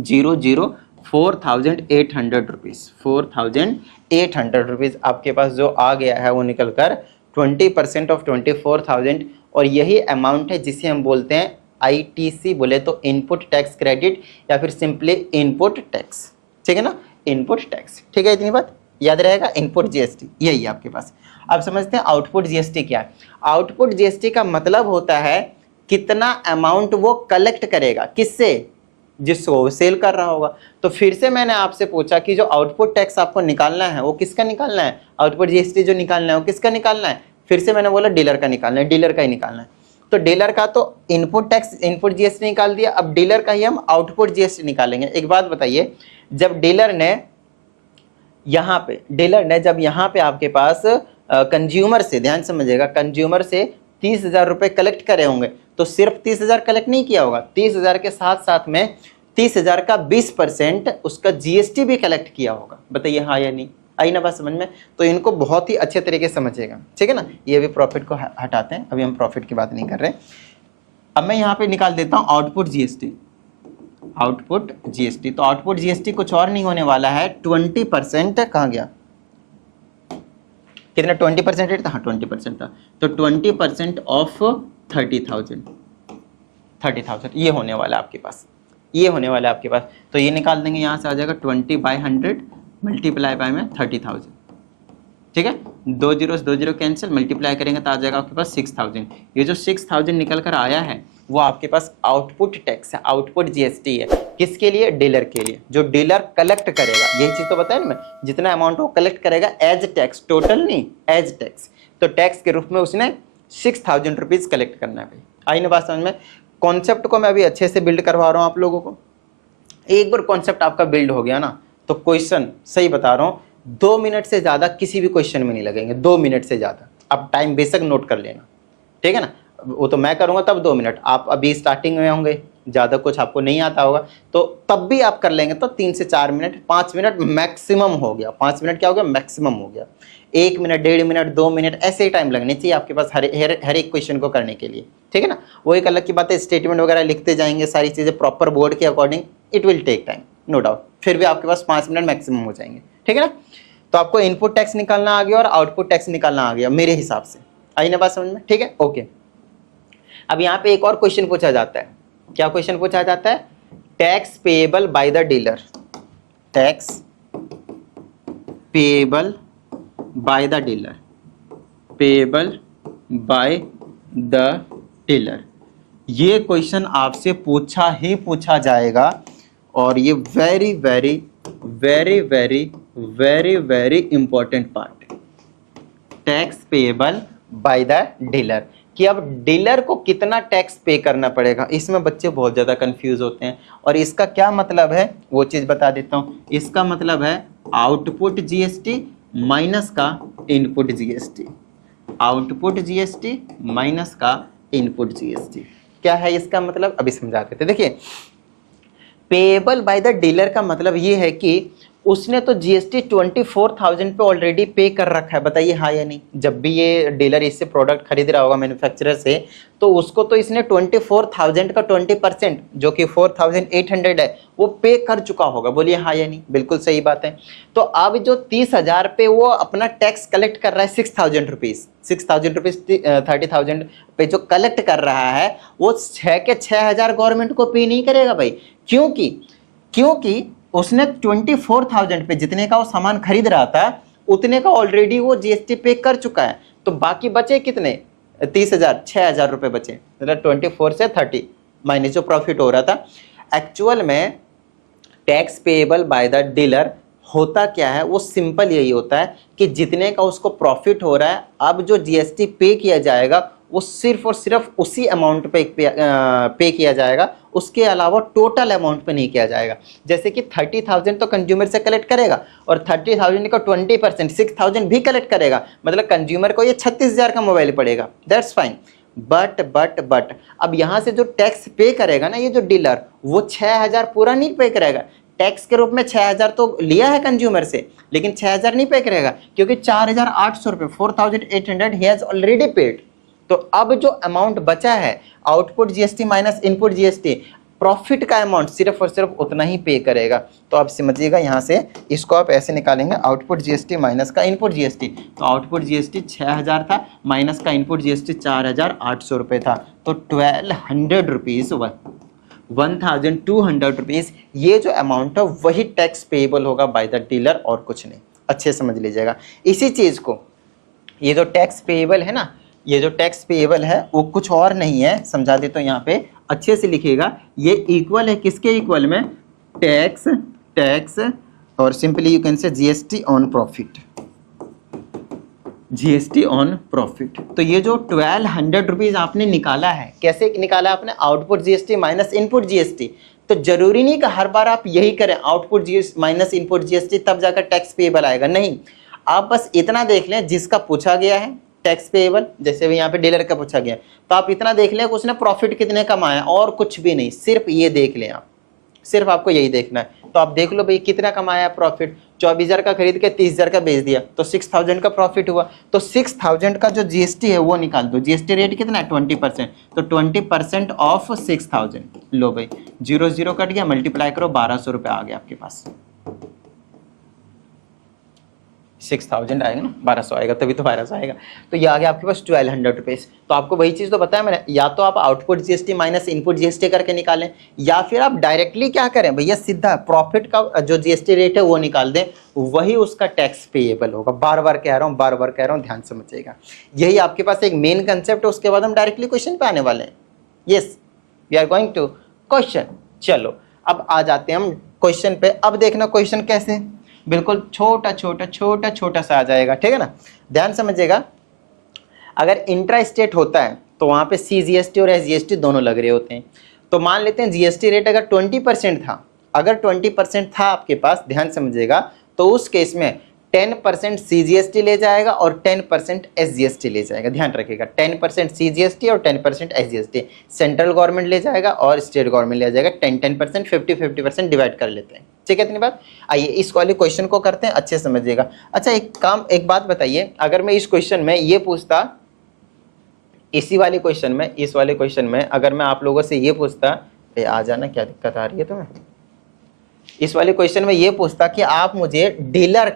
00 4,800 रुपीज़, 4,800 रुपीज़ आपके पास जो आ गया है वो निकल कर 20% ऑफ 24,000, और यही अमाउंट है जिसे हम बोलते हैं ITC, बोले तो इनपुट टैक्स क्रेडिट या फिर सिंपली इनपुट टैक्स, ठीक है ना, इनपुट टैक्स, ठीक है। इतनी बात याद रहेगा। इनपुट जीएसटी यही है आपके पास। अब समझते हैं आउटपुट जीएसटी क्या है। आउटपुट जीएसटी का मतलब होता है कितना अमाउंट वो कलेक्ट करेगा, किससे, जिसको सेल कर रहा होगा। तो फिर से मैंने आपसे पूछा कि जो आउटपुट टैक्स आपको निकालना है वो किसका निकालना है, आउटपुट जीएसटी जो निकालना है वो किसका निकालना है। फिर से मैंने बोला डीलर का निकालना है, डीलर का ही निकालना है। तो डीलर का तो इनपुट टैक्स, इनपुट जीएसटी निकाल दिया, अब डीलर का ही हम आउटपुट जीएसटी निकालेंगे। एक बात बताइए, जब डीलर ने जब यहाँ पे आपके पास कंज्यूमर से, ध्यान समझिएगा, कंज्यूमर से 30,000 रुपये कलेक्ट करे होंगे, तो सिर्फ 30,000 कलेक्ट नहीं किया होगा, 30,000 के साथ साथ में 30,000 का 20% उसका जीएसटी भी कलेक्ट किया होगा। बताइए हाँ या नहीं, आई ना बात समझ में? तो इनको बहुत ही अच्छे तरीके से समझिएगा, ठीक है ना। ये भी प्रॉफिट को हटाते हैं, अभी हम प्रॉफिट की बात नहीं कर रहे। अब मैं यहाँ पे निकाल देता हूँ आउटपुट जीएसटी। आउटपुट जीएसटी, तो आउटपुट जीएसटी कुछ और नहीं होने वाला है, 20%। कहाँ गया, कितना 20% रेट था? हाँ 20% था, तो 20% ऑफ 30,000 ये होने वाला है आपके पास, ये होने वाला है आपके पास। तो ये निकाल देंगे, यहाँ से आ जाएगा 20/100 मल्टीप्लाई बाय में 30,000, ठीक है। 2 0 कैंसिल, मल्टीप्लाई करेंगे तो आ जाएगा आपके पास 6,000। ये जो 6,000 निकल कर आया है वो आपके पास आउटपुट टैक्स है, आउटपुट जीएसटी है। किसके लिए? डीलर के लिए, जो डीलर कलेक्ट करेगा। यही चीज तो बताया ना मैं, जितना अमाउंट वो कलेक्ट करेगा एज टैक्स, टोटल नहीं एज टैक्स, तो टैक्स के रूप में उसने 6,000 रुपीज कलेक्ट करना है भाई। आई ना बात समझ में? कॉन्सेप्ट को मैं अभी अच्छे से बिल्ड करवा रहा हूँ आप लोगों को। एक बार कॉन्सेप्ट आपका बिल्ड हो गया ना, तो क्वेश्चन, सही बता रहा हूँ, 2 मिनट से ज़्यादा किसी भी क्वेश्चन में नहीं लगेंगे, 2 मिनट से ज़्यादा। अब टाइम बेशक नोट कर लेना, ठीक है ना। वो तो मैं करूँगा तब 2 मिनट, आप अभी स्टार्टिंग में होंगे, ज़्यादा कुछ आपको नहीं आता होगा, तो तब भी आप कर लेंगे तो 3 से 4 मिनट, 5 मिनट मैक्सिमम हो गया। 5 मिनट क्या हो गया? मैक्सिमम हो गया। 1 मिनट, 1.5 मिनट, 2 मिनट ऐसे ही टाइम लगने चाहिए आपके पास हर एक क्वेश्चन को करने के लिए, ठीक है ना। वो एक अलग की बात है, स्टेटमेंट वगैरह लिखते जाएंगे, सारी चीज़ें प्रॉपर बोर्ड के according, it will take time, no doubt. फिर भी आपके पास 5 मिनट मैक्सिमम हो जाएंगे, ठीक है ना। तो आपको इनपुट टैक्स निकालना आ गया और आउटपुट टैक्स निकालना आ गया मेरे हिसाब से। आई ना बात समझ में? ठीक है, ओके। अब यहाँ पे एक और क्वेश्चन पूछा जाता है। क्या क्वेश्चन पूछा जाता है? Tax payable by the dealer, tax payable by the dealer, payable by the dealer. ये क्वेश्चन आपसे पूछा ही पूछा जाएगा और ये very very very very very very important part है, tax payable by the dealer. कि अब डीलर को कितना टैक्स पे करना पड़ेगा, इसमें बच्चे बहुत ज़्यादा कंफ्यूज होते हैं। और इसका क्या मतलब है वो चीज़ बता देता हूँ। इसका मतलब है आउटपुट जीएसटी माइनस का input GST, output GST minus का इनपुट जीएसटी। क्या है इसका मतलब, अभी समझा देते। देखिए, पेएबल बाय द डीलर का मतलब ये है कि उसने तो जीएसटी 24,000 पे ऑलरेडी पे कर रखा है। बताइए हाँ या नहीं? जब भी ये डीलर इससे प्रोडक्ट खरीद रहा होगा मैन्युफैक्चरर से, तो उसको तो इसने 24,000 का 20% जो कि 4,800 है वो पे कर चुका होगा। बोलिए हाँ या नहीं? बिल्कुल सही बात है। तो अब जो 30,000 पे वो अपना टैक्स कलेक्ट कर रहा है 6,000 रुपीज़, 6,000 रुपीज़ 30,000 पे जो कलेक्ट कर रहा है वो 6 के 6,000 गवर्नमेंट को पे नहीं करेगा भाई। क्योंकि उसने 24,000 पे जितने का वो सामान खरीद रहा था उतने का ऑलरेडी वो जीएसटी पे कर चुका है। तो बाकी बचे कितने? 30,000, 6,000 रुपए बचे, मतलब 24 से 30 माइनस जो प्रॉफिट हो रहा था। एक्चुअल में tax payable by the dealer होता क्या है? वो सिंपल यही होता है कि जितने का उसको प्रॉफिट हो रहा है, अब जो जीएसटी पे किया जाएगा वो सिर्फ और सिर्फ उसी अमाउंट पे पे किया जाएगा, उसके अलावा टोटल अमाउंट पे नहीं किया जाएगा। जैसे कि 30,000 तो कंज्यूमर से कलेक्ट करेगा और 30,000 का 20% 6,000 भी कलेक्ट करेगा, मतलब कंज्यूमर को ये 36,000 का मोबाइल पड़ेगा, दैट्स फाइन। बट अब यहाँ से जो टैक्स पे करेगा ना ये जो डीलर, वो 6,000 पूरा नहीं पे करेगा। टैक्स के रूप में 6,000 तो लिया है कंज्यूमर से, लेकिन 6,000 नहीं पे करेगा क्योंकि 4,800 रुपये 4,800 ही हैज ऑलरेडी पेड। तो अब जो अमाउंट बचा है output GST minus input GST, profit का अमाउंट सिर्फ और सिर्फ उतना ही पे करेगा। तो आप समझिएगा, यहाँ से इसको आप ऐसे निकालेंगे, आउटपुट जीएसटी माइनस का इनपुट जीएसटी। तो आउटपुट जीएसटी 6,000 था, माइनस का इनपुट जीएसटी 4,800 रुपये था, तो 1,200 रुपीज़ 1,200 रुपीज़ ये जो अमाउंट है वही टैक्स पेएबल होगा बाय द डीलर और कुछ नहीं। अच्छे समझ लीजिएगा इसी चीज़ को। ये जो टैक्स पेएबल है ना, ये जो टैक्स पेएबल है वो कुछ और नहीं है, समझा देता हूँ यहाँ पे, अच्छे से लिखिएगा। ये इक्वल है किसके इक्वल में? टैक्स और simply you can say GST on profit, GST on profit. तो ये जो 1,200 रुपीज़ आपने निकाला है, कैसे निकाला आपने? Output GST minus input GST. तो जरूरी नहीं कि हर बार आप यही करें, output GST minus input GST तब जाकर टैक्स पेएबल आएगा, नहीं। आप बस इतना देख लें, जिसका पूछा गया है टैक्स पेएबल, जैसे भी यहाँ पे डीलर का पूछा गया, तो आप इतना देख लें कि उसने प्रॉफिट कितने कमाया और कुछ भी नहीं, सिर्फ ये देख लें आप, सिर्फ आपको यही देखना है। तो आप देख लो भाई कितना कमाया प्रॉफिट, 24,000 का खरीद के 30,000 का बेच दिया तो 6,000 का प्रॉफिट हुआ। तो 6,000 का जो जीएसटी है वो निकाल दो, जीएसटी रेट कितना है 20%, तो 20% ऑफ 6,000, लो भाई 0 0 कट गया, मल्टीप्लाई करो 1,200 रुपये आ गया आपके पास। 6,000 आएगा ना, 1,200 आएगा, तभी तो 1,200 आएगा। तो ये आ गया आपके पास 1,200 रुपीज़। तो आपको वही चीज़ तो बताया मैंने, या तो आप output GST minus input GST करके निकालें, या फिर आप डायरेक्टली क्या करें भैया, सीधा प्रॉफिट का जो जीएसटी रेट है वो निकाल दें, वही उसका टैक्स पेएबल होगा। बार बार कह रहा हूँ, ध्यान समझिएगा। यही आपके पास एक मेन कंसेप्ट है, उसके बाद हम डायरेक्टली क्वेश्चन पे आने वाले हैं। Yes, we are going to question. चलो अब आ जाते हैं हम क्वेश्चन पे। अब देखना क्वेश्चन कैसे, बिल्कुल छोटा छोटा सा आ जाएगा, ठीक है ना, ध्यान समझिएगा। अगर इंट्रा स्टेट होता है तो वहां पे सीजीएसटी और एसजीएसटी दोनों लग रहे होते हैं। तो मान लेते हैं जीएसटी रेट अगर 20% था, अगर 20% था आपके पास, ध्यान समझिएगा, तो उस केस में 10% सीजीएसटी ले जाएगा और 10% एसजीएसटी ले जाएगा। ध्यान रखिएगा, 10% सीजीएसटी और 10% एसजीएसटी सेंट्रल गवर्नमेंट ले जाएगा और स्टेट गवर्नमेंट ले जाएगा। 10% 50% डिवाइड कर लेते हैं, ठीक है इतनी बात। आइए इस वाले क्वेश्चन को करते हैं, अच्छे समझिएगा। अच्छा एक बात बताइए, अगर मैं इस क्वेश्चन में ये पूछता, इस वाले क्वेश्चन में अगर मैं आप लोगों से ये पूछता, आ जाना क्या दिक्कत आ रही है तुम्हें, इस वाले क्वेश्चन में ये पूछता कि आप मुझे डीलर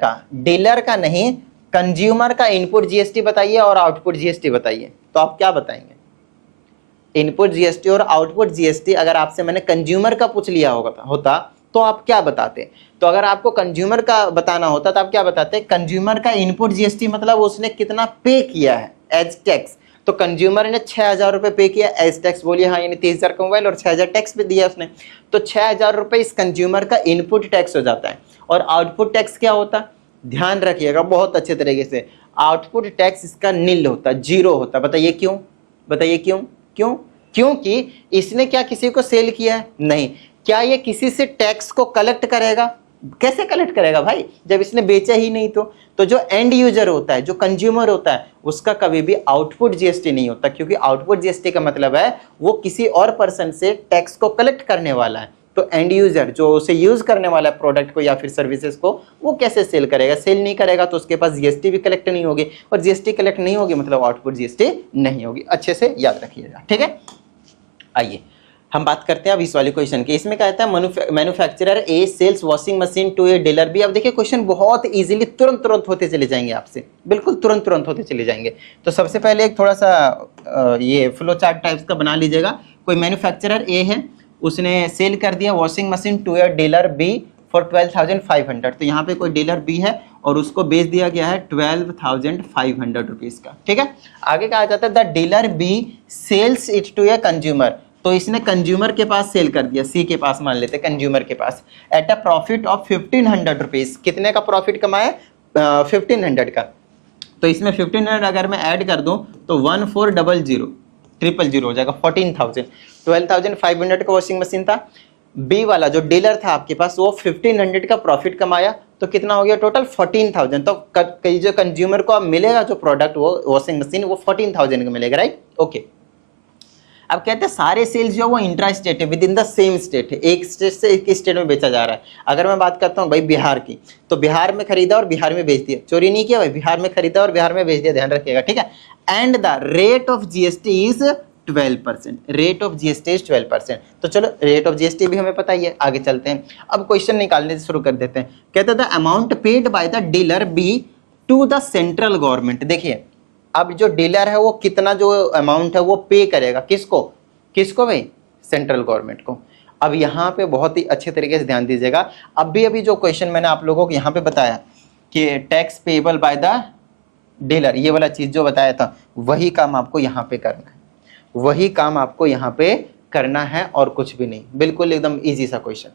का नहीं कंज्यूमर का इनपुट जीएसटी बताइए और आउटपुट जीएसटी बताइए, तो आप क्या बताएंगे? इनपुट जीएसटी और आउटपुट जीएसटी अगर आपसे मैंने कंज्यूमर का पूछ लिया होता तो आप क्या बताते? तो अगर आपको कंज्यूमर का बताना होता तो आप क्या बताते? कंज्यूमर का इनपुट जीएसटी मतलब उसने कितना पे किया है एज टैक्स। तो कंज्यूमर ने 6,000 रुपये पे किया एज टैक्स, बोलिए हाँ, यानी 30,000 का मोबाइल और 6,000 टैक्स भी दिया उसने, तो 6,000 रुपये इस कंज्यूमर का इनपुट टैक्स हो जाता है। और आउटपुट टैक्स क्या होता? ध्यान रखिएगा बहुत अच्छे तरीके से, आउटपुट टैक्स इसका नील होता, जीरो होता। बताइए क्यों? बताइए क्यों? क्यों? क्योंकि इसने क्या किसी को सेल किया है? नहीं। क्या ये किसी से टैक्स को कलेक्ट करेगा? कैसे कलेक्ट करेगा भाई, जब इसने बेचा ही नहीं। तो जो एंड यूजर होता है, जो कंज्यूमर होता है, उसका कभी भी आउटपुट जीएसटी नहीं होता, क्योंकि आउटपुट जीएसटी का मतलब है वो किसी और पर्सन से टैक्स को कलेक्ट करने वाला है। तो एंड यूजर जो उसे यूज करने वाला है प्रोडक्ट को या फिर सर्विसेज को, वो कैसे सेल करेगा? सेल नहीं करेगा तो उसके पास जीएसटी भी कलेक्ट नहीं होगी, और जीएसटी कलेक्ट नहीं होगी मतलब आउटपुट जीएसटी नहीं होगी। अच्छे से याद रखिएगा, ठीक है। आइए हम बात करते हैं अब इस वाले क्वेश्चन की। इसमें कहता है manufacturer A sells washing machine to a dealer B. अब देखिए क्वेश्चन बहुत इजीली तुरंत होते चले जाएंगे आपसे, बिल्कुल तुरंत होते चले जाएंगे। तो सबसे पहले एक थोड़ा सा ये फ्लो चार्ट टाइप्स का बना लीजिएगा। कोई मैन्युफैक्चरर ए है, उसने सेल कर दिया washing machine to a dealer B for 12,500। तो यहाँ पे कोई डीलर बी है और उसको बेच दिया गया है 12,500 रुपीज़ का, ठीक है। आगे कहा जाता है the dealer B sells it to a consumer. तो इसने कंज्यूमर के पास सेल कर दिया, सी के पास मान लेते हैं, कंज्यूमर के पास, at a profit of 1,500 rupees. कितने का प्रॉफिट कमाया? 1,500 का। तो इसमें 1,500 अगर मैं ऐड कर दूं तो 1400 हो जाएगा, 14,000। 12,500 का वॉशिंग मशीन था, बी वाला जो डीलर था आपके पास वो 1,500 का प्रॉफिट कमाया, तो कितना हो गया टोटल? 14,000। तो जो कंज्यूमर को अब मिलेगा जो प्रोडक्ट, वो वॉशिंग मशीन, वो 14,000 का मिलेगा, राइट, ओके। अब कहते हैं सारे सेल्स जो वो इंट्रा स्टेट है, with in the same state है, एक स्टेट से एक स्टेट में बेचा जा रहा है। अगर मैं बात करता हूँ भाई बिहार की, तो बिहार में खरीदा और बिहार में बेच दिया, चोरी नहीं किया भाई, बिहार में खरीदा और बिहार में बेच दिया, ध्यान रखिएगा, ठीक है। And the rate of GST is 12%, rate of GST is 12%। तो चलो रेट ऑफ जीएसटी भी हमें पता ही है, आगे चलते हैं। अब क्वेश्चन निकालने से शुरू कर देते हैं। कहते हैं the amount paid by the dealer B to the central government. देखिए अब जो डीलर है वो कितना जो अमाउंट है वो पे करेगा, किसको भाई? सेंट्रल गवर्नमेंट को। अब यहाँ पे बहुत ही अच्छे तरीके से ध्यान दीजिएगा। अभी जो क्वेश्चन मैंने आप लोगों को यहाँ पे बताया कि tax payable by the dealer, ये वाला चीज जो बताया था, वही काम आपको यहाँ पे करना है, वही काम आपको यहाँ पे करना है और कुछ भी नहीं। बिल्कुल एकदम इजी सा क्वेश्चन,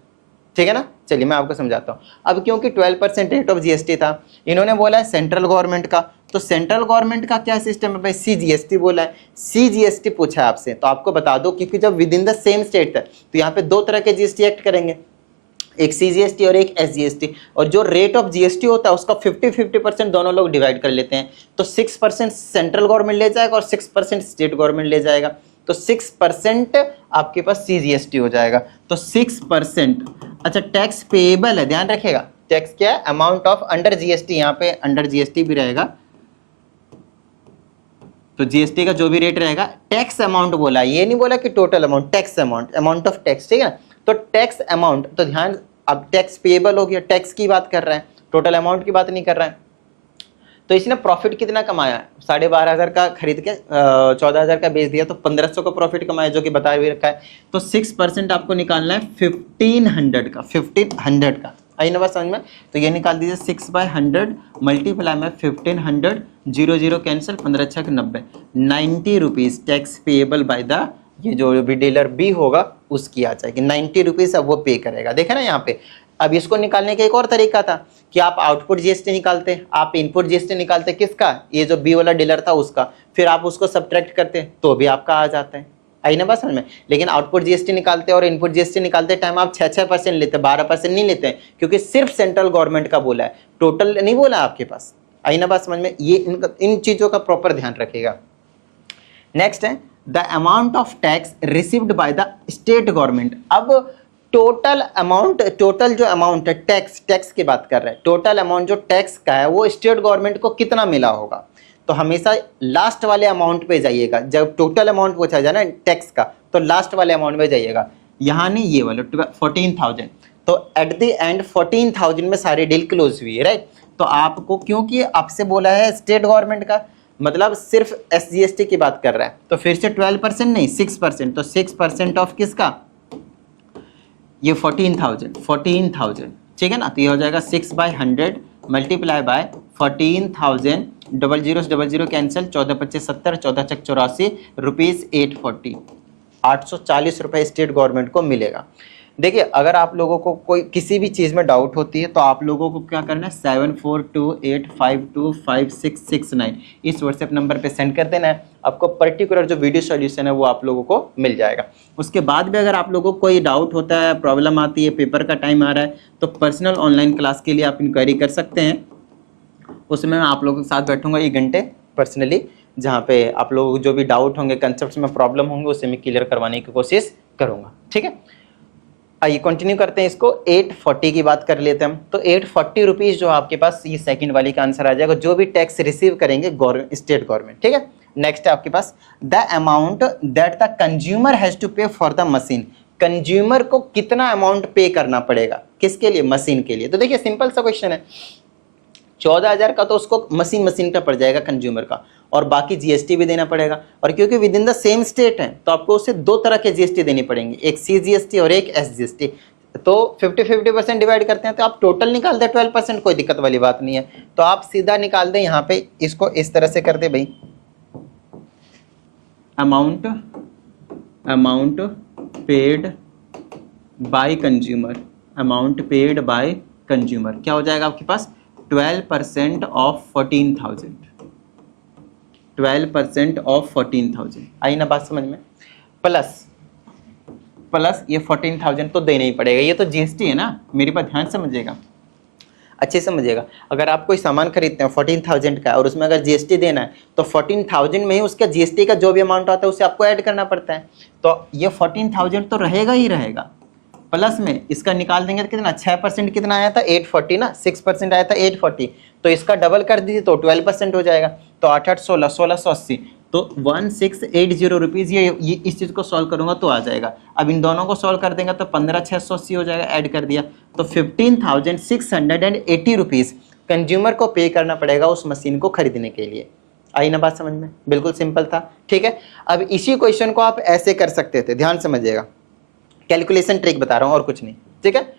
ठीक है ना। चलिए मैं आपको समझाता हूँ। अब क्योंकि 12% रेट ऑफ जीएसटी था, इन्होंने बोला है सेंट्रल गवर्नमेंट का, तो सेंट्रल गवर्नमेंट का क्या सिस्टम है भाई? सीजीएसटी बोला है, सीजीएसटी पूछा है आपसे, तो आपको बता दो क्योंकि जब with in the same state है तो यहाँ पे दो तरह के जीएसटी एक्ट करेंगे। एक CGST और एक SGST, और जो रेट ऑफ GST होता है उसका 50-50% दोनों लोग डिवाइड कर लेते हैं। तो 6% सेंट्रल गवर्नमेंट ले जाएगा और 6% स्टेट गवर्नमेंट ले जाएगा। तो 6% आपके पास CGST हो जाएगा। तो 6%, अच्छा टैक्स पेएबल है, ध्यान रखिएगा, टैक्स क्या है, अमाउंट ऑफ अंडर GST, यहाँ पे अंडर GST भी रहेगा। तो GST का जो भी रेट रहेगा, टैक्स अमाउंट बोला, ये नहीं बोला कि total amount, tax amount, amount of tax, ठीक है ना। तो टैक्स अमाउंट, तो ध्यान, अब टैक्स पेएबल हो गया, टैक्स की बात कर रहा है, टोटल अमाउंट की बात नहीं कर रहा है। तो इसने प्रॉफिट कितना कमाया, 12,500 का खरीद के 14,000 का बेच दिया, तो 1,500 का प्रॉफिट कमाया, जो कि बताया भी रखा है। तो 6% आपको निकालना है 1500 का, 1500 का, आई ना बात समझ में। तो ये निकाल दीजिए 6/100 मल्टीप्लाई में 1500, 0 cancel, 15 × 90, 90 rupees tax payable by the, ये जो भी डीलर बी होगा उसकी आ जाएगी 90 रुपीज़, अब वो पे करेगा। देखा ना यहाँ पे। अब इसको निकालने का एक और तरीका था कि आप आउटपुट GST निकालते, आप इनपुट GST निकालते, किसका, ये जो बी वाला डीलर था उसका, फिर आप उसको सब्ट्रैक्ट करते तो भी आपका आ जाता है, आई ना बात समझ में। लेकिन आउटपुट GST निकालते और इनपुट GST निकालते टाइम आप 6% लेते, 12% नहीं लेते हैं, क्योंकि सिर्फ सेंट्रल गवर्नमेंट का बोला है, टोटल नहीं बोला आपके पास, आई ना बात समझ में। ये इन चीज़ों का प्रॉपर ध्यान रखिएगा। नेक्स्ट है the amount of tax received by the state government. अब टोटल अमाउंट, टोटल जो अमाउंट है टैक्स, टैक्स की बात कर रहे हैं, टोटल अमाउंट जो टैक्स का है वो स्टेट गवर्नमेंट को कितना मिला होगा। तो हमेशा लास्ट वाले अमाउंट पे जाइएगा, जब टोटल अमाउंट पूछा जाए ना टैक्स का, तो लास्ट वाले अमाउंट पे जाइएगा, यहाँ नहीं, ये वाले 14,000। तो एट द एंड 14,000 में सारी डील क्लोज हुई है, राइट। तो आपको, क्योंकि आपसे बोला है स्टेट गवर्नमेंट का, मतलब सिर्फ SGST की बात कर रहा है, तो फिर से 12% नहीं 6%, तो 6% ऑफ किसका, ये 14,000, ठीक है ना। तो ये हो जाएगा 6/100 मल्टीप्लाई बाय 14,000, 00 कैंसिल, 14×5 = 70, 14×6 = 84 रुपीज़ 840, 840 रुपये स्टेट गवर्नमेंट को मिलेगा। देखिए, अगर आप लोगों को कोई किसी भी चीज़ में डाउट होती है तो आप लोगों को क्या करना है, 7428525669 इस व्हाट्सएप नंबर पे सेंड कर देना है, आपको पर्टिकुलर जो वीडियो सॉल्यूशन है वो आप लोगों को मिल जाएगा। उसके बाद भी अगर आप लोगों को कोई डाउट होता है, प्रॉब्लम आती है, पेपर का टाइम आ रहा है, तो पर्सनल ऑनलाइन क्लास के लिए आप इंक्वायरी कर सकते हैं। उसमें मैं आप लोगों के साथ बैठूंगा 1 घंटे पर्सनली, जहाँ पे आप लोगों को जो भी डाउट होंगे, कंसेप्ट में प्रॉब्लम होंगे, उसे मैं क्लियर करवाने की कोशिश करूँगा, ठीक है। आइए कंटिन्यू करते हैं इसको। 840 की बात कर लेते हैं हम। तो 840 रुपीज़ जो आपके पास, ये सेकंड वाली का आंसर आ जाएगा, जो भी टैक्स रिसीव करेंगे स्टेट गवर्नमेंट, ठीक है। नेक्स्ट है आपके पास the amount that the consumer has to pay for the machine. Consumer को कितना अमाउंट पे करना पड़ेगा, किसके लिए, मशीन के लिए। तो देखिए सिंपल सा क्वेश्चन है, 14,000 का तो उसको मशीन का पड़ जाएगा कंज्यूमर का, और बाकी GST भी देना पड़ेगा। और क्योंकि with in the same state है तो आपको उसे 2 तरह के GST देनी पड़ेंगे, एक CGST और एक SGST। तो 50-50% डिवाइड करते हैं, तो आप टोटल निकाल दें 12%, कोई दिक्कत वाली बात नहीं है। तो आप सीधा निकाल दें, यहाँ पे इसको इस तरह से कर दे भाई, amount paid by consumer, amount paid by consumer क्या हो जाएगा आपके पास, 12% ऑफ 14,000, 12% ऑफ 14,000, आई ना बात समझ में। प्लस ये 14,000 तो देना ही पड़ेगा, ये तो GST है ना, मेरी बात ध्यान समझिएगा, अच्छे समझिएगा। अगर आप कोई सामान खरीदते हैं 14,000 का और उसमें अगर GST देना है, तो 14,000 में ही उसका GST का जो भी अमाउंट आता है उसे आपको ऐड करना पड़ता है। तो ये 14,000 तो रहेगा ही रहेगा, प्लस में इसका निकाल देंगे तो कितना, 6% कितना आया था, 840 ना, 6% आया था 840, तो इसका डबल कर दीजिए तो 12% हो जाएगा। तो 8 8 16 1680, तो 1680 रुपीज़, ये इस चीज़ को सॉल्व करूंगा तो आ जाएगा। अब इन दोनों को सॉल्व कर देंगे तो 15,680 हो जाएगा, ऐड कर दिया, तो 15,680 रुपीज़ कंज्यूमर को पे करना पड़ेगा उस मशीन को खरीदने के लिए। आई ना बात समझ में, बिल्कुल सिंपल था, ठीक है। अब इसी क्वेश्चन को आप ऐसे कर सकते थे, ध्यान समझिएगा, कैलकुलेशन ट्रिक बता रहा हूँ और कुछ नहीं, ठीक है।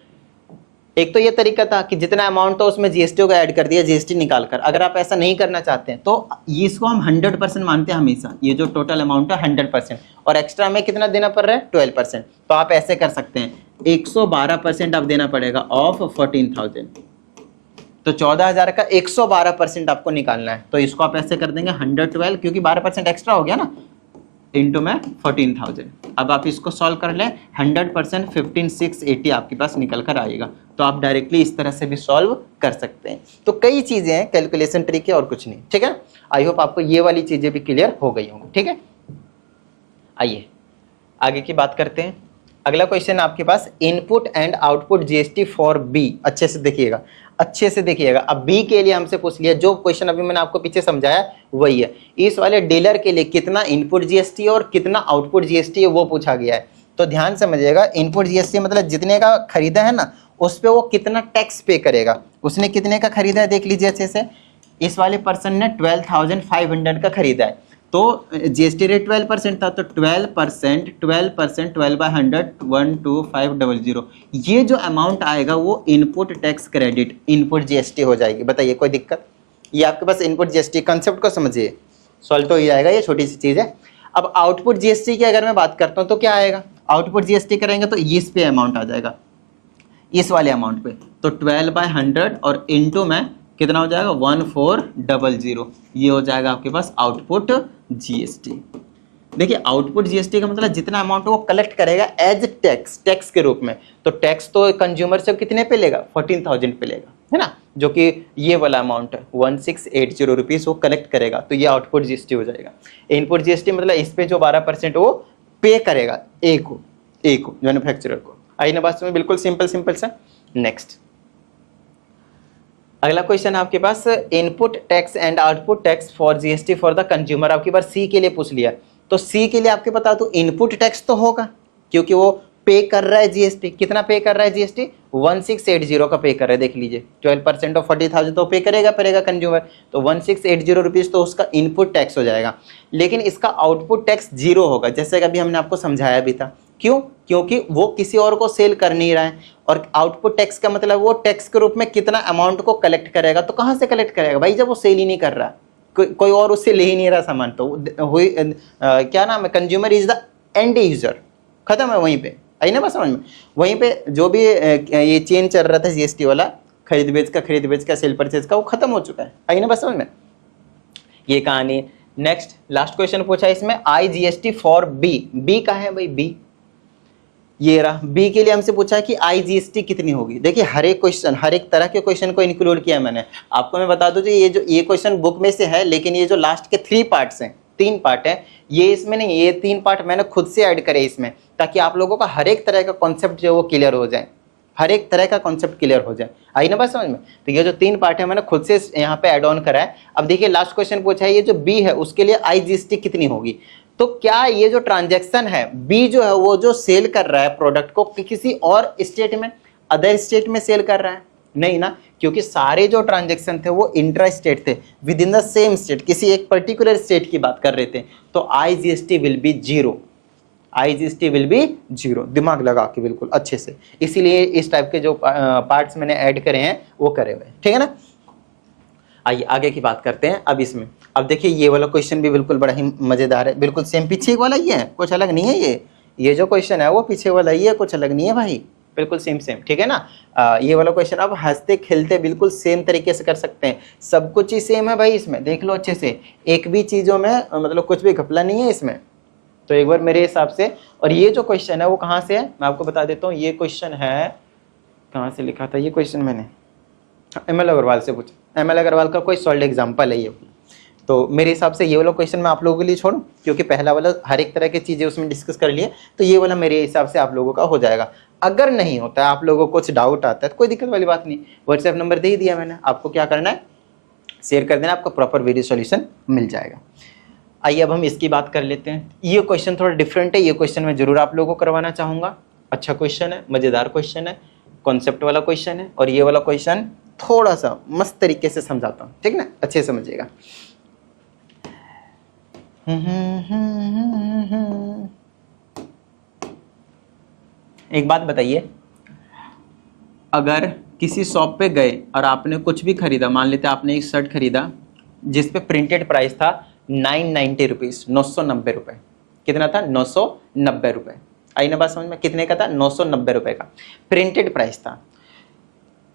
एक तो ये तरीका था कि जितना अमाउंट था उसमें GST को ऐड कर दिया, GST निकाल कर। अगर आप ऐसा नहीं करना चाहते हैं तो इसको हम 100% मानते हैं हमेशा, ये जो टोटल अमाउंट है 100%, और एक्स्ट्रा में कितना देना पड़ रहा है, 12%। तो आप ऐसे कर सकते हैं, 112% आप देना पड़ेगा ऑफ 14,000, तो 14,000 का 112% आपको निकालना है। तो इसको आप ऐसे कर देंगे 112, क्योंकि 12% एक्स्ट्रा हो गया ना, इंटू में 14,000, अब आप इसको सॉल्व कर लें, 100% 15,680 आपके पास निकल कर आएगा। तो आप डायरेक्टली इस तरह से भी सॉल्व कर सकते हैं। तो कई चीज़ें हैं कैलकुलेशन ट्रिक है और कुछ नहीं, ठीक है। आई होप आपको ये वाली चीज़ें भी क्लियर हो गई होंगी, ठीक है। आइए आगे की बात करते हैं। अगला क्वेश्चन आपके पास, input and output GST for B. अच्छे से देखिएगा, अच्छे से देखिएगा। अब बी के लिए हमसे पूछ लिया, जो क्वेश्चन अभी मैंने आपको पीछे समझाया वही है। इस वाले डीलर के लिए कितना इनपुट जीएसटी और कितना आउटपुट जीएसटी है वो पूछा गया है। तो ध्यान समझिएगा, इनपुट जीएसटी मतलब जितने का खरीदा है ना, उस पर वो कितना टैक्स पे करेगा। उसने कितने का खरीदा है देख लीजिए अच्छे से। इस वाले पर्सन ने 12,500 का खरीदा है, तो जीएसटी रेट 12% था, तो 12%, 12/100 12500, ये जो अमाउंट आएगा वो input tax credit, input GST हो जाएगी। बताइए कोई दिक्कत? ये आपके पास इनपुट जीएसटी कंसेप्ट को समझिए, सॉल्व तो हो जाएगा, ये छोटी सी चीज़ है। अब आउटपुट जीएसटी की अगर मैं बात करता हूँ तो क्या आएगा? आउटपुट जीएसटी करेंगे तो इस पे अमाउंट आ जाएगा, इस वाले अमाउंट पे। तो 12/100 और इंटू में कितना हो जाएगा 1400, ये हो जाएगा आपके पास आउटपुट जीएसटी। देखिए आउटपुट जीएसटी का मतलब जितना अमाउंट वो कलेक्ट करेगा एज टैक्स, टैक्स के रूप में। तो टैक्स तो कंज्यूमर से कितने पे लेगा? 14,000 पे लेगा, है ना, जो कि ये वाला अमाउंट है 1680 रुपीज़ वो कलेक्ट करेगा, तो ये आउटपुट जीएसटी हो जाएगा। इनपुट जीएसटी मतलब इस पे जो 12% वो पे करेगा ए को मैन्युफैक्चरर को। आई ना बात में? बिल्कुल सिंपल सा। नेक्स्ट अगला क्वेश्चन आपके पास, input tax and output tax for GST for the consumer. आपके पास सी के लिए पूछ लिया, तो सी के लिए आपके बता दो इनपुट टैक्स तो होगा क्योंकि वो पे कर रहा है जीएसटी। कितना पे कर रहा है जीएसटी? 1680 का पे कर रहा है। देख लीजिए 12% ऑफ 40,000 तो पे करेगा कंज्यूमर, तो 1680 रुपीज़ तो उसका इनपुट टैक्स हो जाएगा। लेकिन इसका आउटपुट टैक्स 0 होगा, जैसे कि अभी हमने आपको समझाया भी था। क्यों? क्योंकि वो किसी और को सेल कर नहीं रहा है। और आउटपुट टैक्स का मतलब वो टैक्स के रूप में कितना अमाउंट को कलेक्ट करेगा। तो कहाँ से कलेक्ट करेगा भाई, जब वो सेल ही नहीं कर रहा, कोई और उससे ले ही नहीं रहा सामान, तो क्या नाम है, consumer is the end user. खत्म है वहीं पे, आई ना बस समझ में। वहीं पे जो भी ये चेन चल रहा था जीएसटी वाला, खरीद बेच का सेल परचेज का, वो खत्म हो चुका है। आई ना बस समझ में, ये कहानी। नेक्स्ट लास्ट क्वेश्चन पूछा इसमें, आईजीएसटी फॉर बी। बी का है भाई, बी ये रहा। बी के लिए हमसे पूछा है कि आईजीएसटी कितनी होगी। देखिए हर एक क्वेश्चन, हर एक तरह के क्वेश्चन को इंक्लूड किया मैंने। आपको मैं बता दूं जी, ये क्वेश्चन बुक में से है, लेकिन ये जो लास्ट के 3 पार्ट्स हैं, 3 पार्ट है, ये इसमें नहीं, ये 3 पार्ट मैंने खुद से ऐड करे इसमें, ताकि आप लोगों का हर एक तरह का कॉन्सेप्ट जो है वो क्लियर हो जाए, हर एक तरह का कॉन्सेप्ट क्लियर हो जाए। आई ना बात समझ में? तो ये जो 3 पार्ट है मैंने खुद से यहाँ पे ऐड ऑन करा है। अब देखिए लास्ट क्वेश्चन पूछा है, ये जो बी है उसके लिए आईजीएसटी कितनी होगी। तो क्या ये जो ट्रांजैक्शन है, बी जो है वो जो सेल कर रहा है प्रोडक्ट को किसी और स्टेट में, अदर स्टेट में सेल कर रहा है? नहीं ना, क्योंकि सारे जो ट्रांजैक्शन थे वो इंट्रा स्टेट थे, with in the same state, किसी एक पर्टिकुलर स्टेट की बात कर रहे थे। तो IGST will be 0, IGST will be 0। दिमाग लगा के बिल्कुल अच्छे से, इसीलिए इस टाइप के जो पार्ट्स मैंने ऐड करे हैं वो करे हुए, ठीक है ना। आइए आगे की बात करते हैं अब इसमें। अब देखिए ये वाला क्वेश्चन भी बिल्कुल बड़ा ही मजेदार है, बिल्कुल सेम पीछे वाला ही है, कुछ अलग नहीं है। ये जो क्वेश्चन है वो पीछे वाला ही है, कुछ अलग नहीं है भाई, बिल्कुल सेम, ठीक है ना। ये वाला क्वेश्चन अब हंसते खेलते बिल्कुल सेम तरीके से कर सकते हैं, सब कुछ ही सेम है भाई इसमें, देख लो अच्छे से, एक भी चीज़ों में मतलब कुछ भी घपला नहीं है इसमें। तो एक बार मेरे हिसाब से, और ये जो क्वेश्चन है वो कहाँ से है मैं आपको बता देता हूँ। ये क्वेश्चन है, कहाँ से लिखा था ये क्वेश्चन मैंने, एमएल अग्रवाल से पूछा। एमएल अग्रवाल का कोई सॉल्ड एग्जाम्पल है ये। तो मेरे हिसाब से ये वाला क्वेश्चन मैं आप लोगों के लिए छोड़ूं, क्योंकि पहला वाला हर एक तरह की चीज़ें उसमें डिस्कस कर लिए, तो ये वाला मेरे हिसाब से आप लोगों का हो जाएगा। अगर नहीं होता है, आप लोगों को कुछ डाउट आता है तो कोई दिक्कत वाली बात नहीं, व्हाट्सएप नंबर दे ही दिया मैंने, आपको क्या करना है, शेयर कर देना, आपको प्रॉपर वीडियो सॉल्यूशन मिल जाएगा। आइए अब हम इसकी बात कर लेते हैं। ये क्वेश्चन थोड़ा डिफरेंट है, ये क्वेश्चन मैं जरूर आप लोगों को करवाना चाहूँगा। अच्छा क्वेश्चन है, मज़ेदार क्वेश्चन है, कॉन्सेप्ट वाला क्वेश्चन है, और ये वाला क्वेश्चन थोड़ा सा मस्त तरीके से समझाता हूँ, ठीक ना, अच्छे से समझिएगा। एक बात बताइए, अगर किसी शॉप पे गए और आपने कुछ भी खरीदा, मान लेते आपने एक शर्ट खरीदा जिस पे प्रिंटेड प्राइस था 990 रुपीज़, 990 रुपये। कितना था? 990 रुपये। आई ना बात समझ में, कितने का था? 990 रुपये का प्रिंटेड प्राइस था।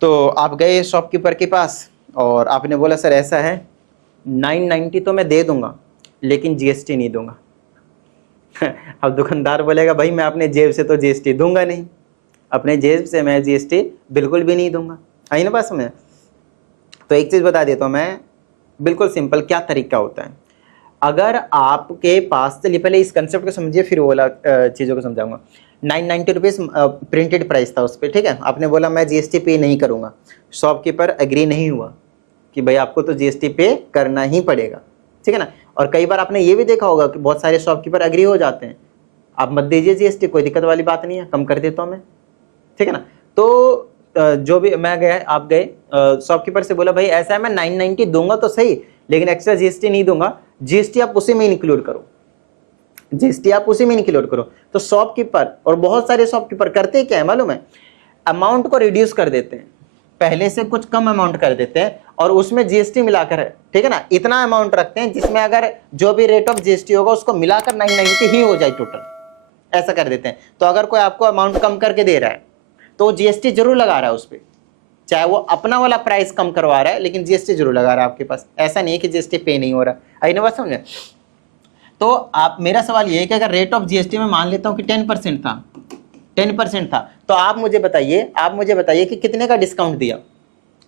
तो आप गए शॉपकीपर के पास और आपने बोला सर ऐसा है 990 तो मैं दे दूंगा लेकिन जीएसटी नहीं दूंगा। अब दुकानदार बोलेगा भाई मैं अपने जेब से तो जीएसटी दूंगा नहीं, अपने जेब से मैं जीएसटी बिल्कुल भी नहीं दूंगा। आई ना बात समझ? तो एक चीज़ बता देता हूँ मैं, बिल्कुल सिंपल क्या तरीका होता है। अगर आपके पास, चलिए पहले इस कंसेप्ट को समझिए फिर वो वाला चीज़ों को समझाऊंगा। 990 रुपीज़ प्रिंटेड प्राइस था उस पर, ठीक है। आपने बोला मैं जीएसटी पे नहीं करूँगा, शॉपकीपर एग्री नहीं हुआ कि भाई आपको तो जीएसटी पे करना ही पड़ेगा, ठीक है ना। और कई बार आपने ये भी देखा होगा कि बहुत सारे शॉपकीपर एग्री हो जाते हैं, आप मत दीजिए जीएसटी, कोई दिक्कत वाली बात नहीं है, कम कर देता हूँ मैं, ठीक है ना। तो जो भी मैं गया, आप गए शॉपकीपर से बोला भाई ऐसा है मैं 990 दूंगा तो सही, लेकिन एक्स्ट्रा जीएसटी नहीं दूंगा, जीएसटी आप उसी में इंक्लूड करो, जीएसटी आप उसी में इंक्लूड करो। तो शॉपकीपर और बहुत सारे शॉपकीपर करते क्या है मालूम है, अमाउंट को रिड्यूस कर देते हैं, पहले से कुछ कम अमाउंट कर देते हैं और उसमें जीएसटी मिलाकर, ठीक है ना, इतना अमाउंट रखते हैं जिसमें अगर जो भी रेट ऑफ जीएसटी होगा उसको मिलाकर 990 ही हो जाए टोटल, ऐसा कर देते हैं। तो अगर कोई आपको अमाउंट कम करके दे रहा है तो जीएसटी जरूर लगा रहा है उस पर, चाहे वो अपना वाला प्राइस कम करवा रहा है लेकिन जीएसटी जरूर लगा रहा है आपके पास, ऐसा नहीं है कि जीएसटी पे नहीं हो रहा। आई ना बात समझे? तो आप, मेरा सवाल ये है कि अगर रेट ऑफ जीएसटी में मान लेता हूं कि 10% था, 10% था, तो आप मुझे बताइए कि कितने का डिस्काउंट दिया,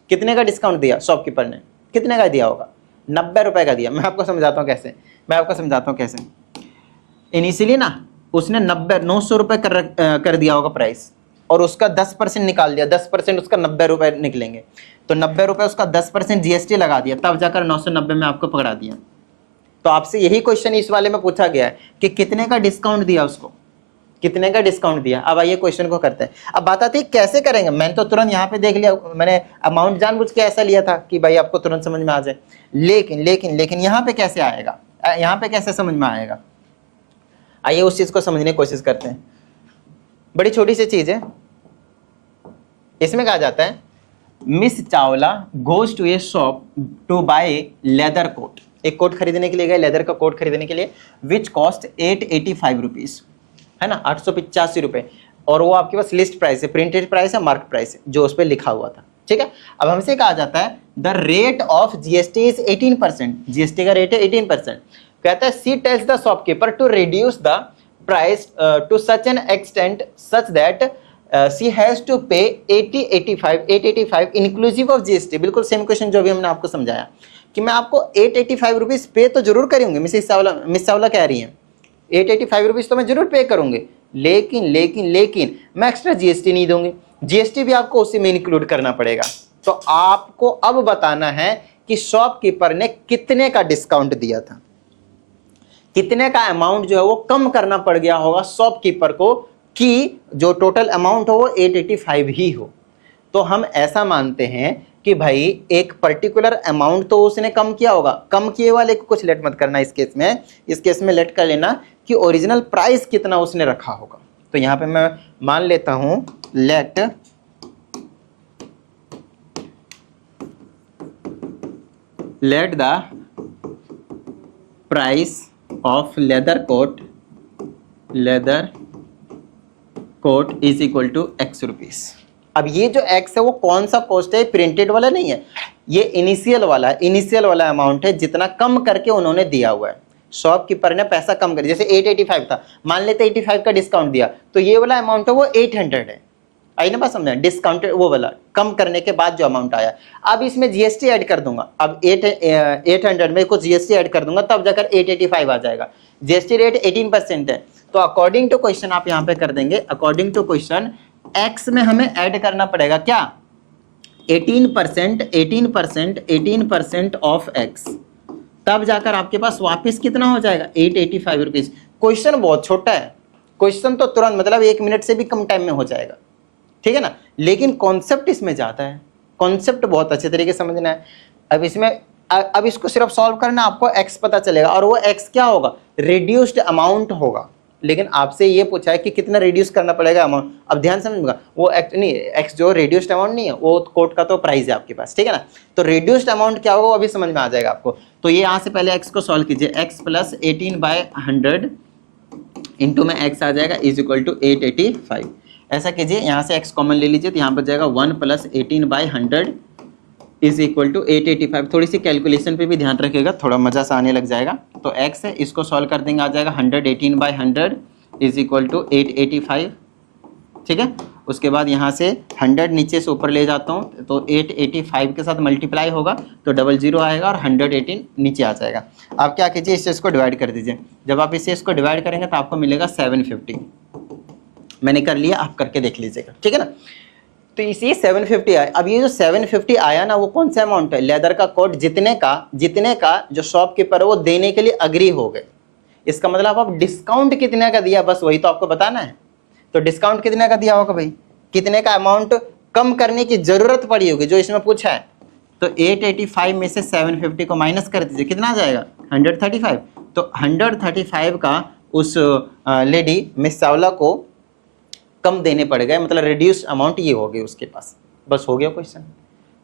कितने का डिस्काउंट दिया शॉपकीपर ने, कितने का दिया होगा? 90 रुपए का दिया। मैं आपको समझाता हूँ कैसे, इनिशियली ना उसने 900 रुपए कर दिया होगा प्राइस, और उसका 10% निकाल दिया, 10% उसका 90 रुपए निकलेंगे, तो 90 रुपए उसका 10% जीएसटी लगा दिया, तब जाकर 990 में आपको पकड़ा दिया। तो आपसे यही क्वेश्चन इस वाले में पूछा गया है कि कितने का डिस्काउंट दिया उसको, कितने का डिस्काउंट दिया। अब आइए क्वेश्चन को करते हैं। अब बात आती है कैसे करेंगे। मैंने तो तुरंत यहाँ पे देख लिया, मैंने अमाउंट जानबूझ के ऐसा लिया था कि भाई आपको तुरंत समझ में आ जाए, लेकिन यहाँ पे कैसे आएगा, यहाँ पे कैसे समझ में आएगा, आइए उस चीज को समझने की कोशिश करते हैं। बड़ी छोटी सी चीज है, इसमें कहा जाता है miss Chawla goes to a shop to buy leather coat, एक कोट खरीदने के लिए गए, लेदर का कोट खरीदने के लिए, विच कॉस्ट 885 रुपीज, है ना, 885 रुपए, और वो आपके पास लिस्ट प्राइस है, प्रिंटेड प्राइस है, मार्क प्राइस है, जो उस पर लिखा हुआ था, ठीक है। अब हमसे कहा जाता है the rate of GST is 18%, GST का रेट है 18%। कहता है C tells the shopkeeper to reduce the price to such an extent such that C has to pay 885 inclusive of GST. बिल्कुल सेम क्वेश्चन जो भी हमने आपको समझाया कि मैं आपको 885 रुपीज पे तो जरूर करूंगी, मिस चावला कह रही है 885 रुपीज तो मैं जरूर पे करूंगी, लेकिन मैं एक्स्ट्रा जीएसटी नहीं दूंगी, जीएसटी भी आपको उसी में इंक्लूड करना पड़ेगा। तो आपको अब बताना है कि शॉपकीपर ने कितने का डिस्काउंट दिया था, कितने का अमाउंट जो है वो कम करना पड़ गया होगा शॉपकीपर को कि जो टोटल अमाउंट हो वो 885 ही हो। तो हम ऐसा मानते हैं कि भाई एक पर्टिकुलर अमाउंट तो उसने कम किया होगा, कम किए वाले को कुछ लेट मत करना इस केस में लेट कर लेना कि ओरिजिनल प्राइस कितना उसने रखा होगा। तो यहां पे मैं मान लेता हूं let the price of leather coat is equal to x rupees. अब ये जो x है वो कौन सा कॉस्ट है, प्रिंटेड वाला नहीं है, ये इनिशियल वाला अमाउंट है जितना कम करके उन्होंने दिया हुआ है। शॉपकीपर ने पैसा कम कर, जैसे 885 था, मान लेते 85 का डिस्काउंट दिया, तो ये वाला अमाउंट है वो 800 है। आई ना बात समझ, डिस्काउंट वो वाला कम करने के बाद जो अमाउंट आया। अब इसमें जीएसटी ऐड कर दूंगा, अब 800 में कुछ जीएसटी ऐड कर दूंगा, तब जाकर 885 आ जाएगा। जीएसटी रेट 18% है, तो अकॉर्डिंग टू क्वेश्चन आप यहाँ पे कर देंगे, अकॉर्डिंग टू क्वेश्चन एक्स में हमें ऐड करना पड़ेगा क्या, 18% ऑफ एक्स, तब जाकर आपके पास वापस कितना हो जाएगा 885 रुपीज। क्वेश्चन बहुत छोटा है, क्वेश्चन तो तुरंत मतलब 1 मिनट से भी कम टाइम में हो जाएगा, ठीक है ना, लेकिन कॉन्सेप्ट इसमें जाता है, कॉन्सेप्ट बहुत अच्छे तरीके से समझना है। अब इसको सिर्फ सॉल्व करना, आपको एक्स पता चलेगा और वो एक्स क्या होगा, रिड्यूस्ड अमाउंट होगा। लेकिन आपसे ये पूछा है कि कितना रिड्यूस करना पड़ेगा अमाउंट। अब ध्यान समझिएगा, वो एक्स जो रिड्यूस्ड अमाउंट नहीं है, वो कोट का तो प्राइस है आपके पास, ठीक है ना। तो रिड्यूस्ड अमाउंट क्या होगा वो अभी समझ में आ जाएगा आपको। तो ये यहाँ से पहले एक्स को सॉल्व कीजिए, एक्स प्लस 18/100 इंटू में एक्स आ जाएगा इज इक्वल टू 885। ऐसा कीजिए, यहाँ से एक्स कॉमन ले लीजिए, तो यहाँ पर जाएगा 1 प्लस 18/100 इज इक्वल टू 885। थोड़ी सी कैलकुलेशन पे भी ध्यान रखिएगा, थोड़ा मजा सा आने लग जाएगा। तो x है, इसको सॉल्व कर देंगे आ जाएगा 118/100 इज इक्वल टू 885। ठीक है, उसके बाद यहाँ से 100 नीचे से ऊपर ले जाता हूँ तो 885 के साथ मल्टीप्लाई होगा तो 00 आएगा और 118 नीचे आ जाएगा। आप क्या कीजिए, इससे इसको डिवाइड कर दीजिए। जब आप इसे इसको डिवाइड करेंगे तो आपको मिलेगा 750। मैंने कर लिया, आप करके देख लीजिएगा। ठीक है ना, तो इसी 750 आया। अब ये जो 750 आया ना, वो कौन सा अमाउंट है? लेदर का कोट जितने का जो शॉपकीपर है वो देने के लिए अग्री हो गए। इसका मतलब आप डिस्काउंट कितने का दिया, बस वही तो आपको बताना है। तो डिस्काउंट कितने का दिया होगा भाई, कितने का अमाउंट कम करने की जरूरत पड़ी होगी जो इसमें पूछा है। तो 885 में से 750 को माइनस कर दीजिए, कितना आ जाएगा 135। तो 135 का उस लेडी मिस चावला को कम देने पड़ गए, मतलब रिड्यूस अमाउंट ये हो गई उसके पास। बस हो गया क्वेश्चन।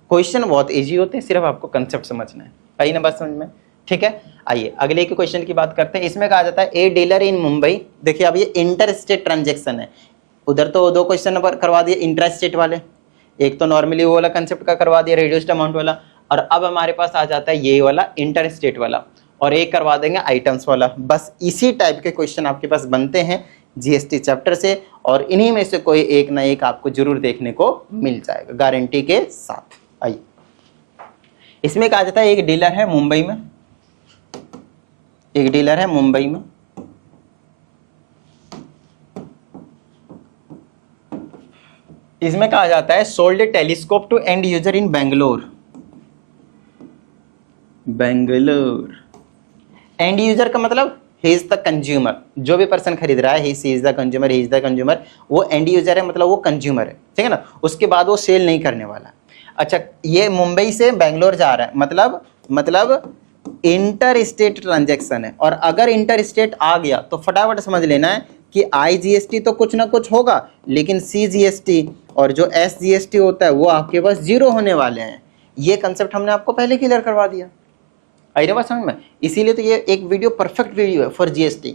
क्वेश्चन बहुत इजी होते हैं, सिर्फ आपको कंसेप्ट समझना है। आई ना बात समझ में? ठीक है, आइए अगले के क्वेश्चन की बात करते हैं। इसमें कहा जाता है ए डीलर इन मुंबई। देखिए अब ये इंटर स्टेट ट्रांजेक्शन है। उधर तो 2 क्वेश्चन नंबर करवा दिए इंट्रा स्टेट वाले, एक तो नॉर्मली वो वाला कंसेप्ट का करवा दिया रिड्यूस्ड अमाउंट वाला, और अब हमारे पास आ जाता है ये वाला इंटर स्टेट वाला, और एक करवा देंगे आइटम्स वाला। बस इसी टाइप के क्वेश्चन आपके पास बनते हैं जीएसटी चैप्टर से, और इन्हीं में से कोई एक ना एक आपको जरूर देखने को मिल जाएगा गारंटी के साथ। आइए, इसमें कहा जाता है एक डीलर है मुंबई में, एक डीलर है मुंबई में, इसमें कहा जाता है sold a telescope to end user in Bangalore. Bangalore end user का मतलब ही इज द कंज्यूमर, जो भी पर्सन खरीद रहा है he is the consumer, he is the consumer, वो एंड यूजर है, मतलब वो कंज्यूमर है। ठीक है ना, उसके बाद वो सेल नहीं करने वाला। अच्छा, ये मुंबई से बेंगलोर जा रहा है, मतलब इंटर स्टेट ट्रांजेक्शन है। और अगर इंटर स्टेट आ गया तो फटाफट समझ लेना है कि IGST तो कुछ ना कुछ होगा, लेकिन CGST और जो SGST होता है वो आपके पास जीरो होने वाले हैं। ये कंसेप्ट हमने आपको पहले क्लियर करवा दिया। आई ना बात समझ में? इसीलिए तो ये एक वीडियो परफेक्ट वीडियो है फॉर GST।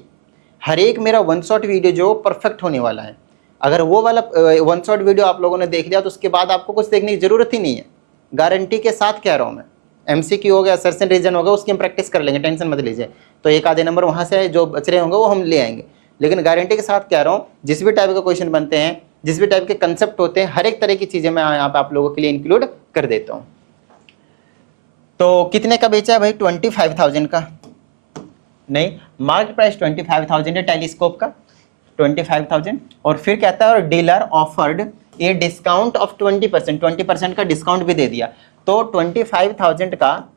हर एक मेरा वन शॉट वीडियो जो परफेक्ट होने वाला है। अगर वो वाला वन शॉट वीडियो आप लोगों ने देख लिया तो उसके बाद आपको कुछ देखने की जरूरत ही नहीं है, गारंटी के साथ कह रहा हूँ मैं। MCQ हो गया, सर्सन रीजन होगा, उसकी हम प्रैक्टिस कर लेंगे, टेंशन मत लीजिए। तो एक आधे नंबर वहाँ से जो बच रहे होंगे वो हम ले आएंगे, लेकिन गारंटी के साथ कह रहा हूँ जिस भी टाइप का क्वेश्चन बनते हैं, जिस भी टाइप के कंसेप्ट होते हैं, हर एक तरह की चीज़ें मैं यहाँ पे आप लोगों के लिए इंक्लूड कर देता हूँ। तो कितने का बेचा है भाई? 25,000 का। नहीं, मार्केट प्राइस 25,000 है टेलीस्कोप का, 25,000। और फिर कहता है dealer offered a discount of 20%, 20% का डिस्काउंट भी दे दिया। तो 25,000 का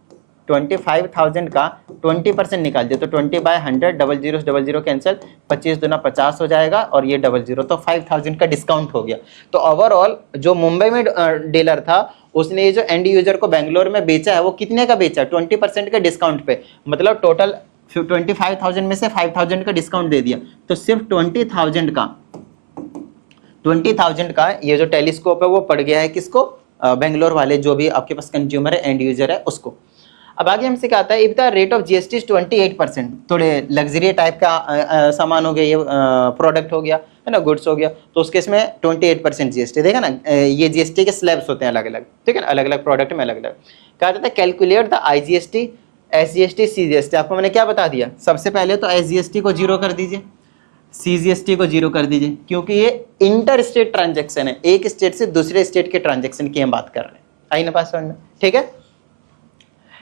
20% निकाल दिया तो 20/100, 00 कैंसिल, 25 दूना 50 हो जाएगा और ये 00, तो 5,000 का डिस्काउंट हो गया। तो ओवरऑल जो मुंबई में डीलर था उसने ये जो एंड यूजर को बेंगलोर में बेचा है वो कितने का बेचा? 20% के डिस्काउंट पे, मतलब टोटल 25,000 में से 5,000 का डिस्काउंट दे दिया। तो सिर्फ 20,000 का ये जो टेलीस्कोप है वो पड़ गया है किसको? बेंगलोर वाले जो भी आपके पास कंज्यूमर है, एंड यूजर है, उसको। अब आगे हमसे क्या आता है, if the rate of GST is 28%, थोड़े लग्जरी टाइप का सामान हो गया, ये प्रोडक्ट हो गया है ना, गुड्स हो गया, तो उसके इसमें 28% GST देगा ना। ये GST के स्लैब्स होते हैं अलग अलग, ठीक है ना, अलग अलग प्रोडक्ट में अलग अलग। कहा जाता है calculate the IGST, SGST, CGST। आपको मैंने क्या बता दिया, सबसे पहले तो SGST को जीरो कर दीजिए, CGST को जीरो कर दीजिए, क्योंकि ये इंटर स्टेट ट्रांजेक्शन है, एक स्टेट से दूसरे स्टेट के ट्रांजेक्शन की हम बात कर रहे हैं। आई ना बात समझ में? ठीक है,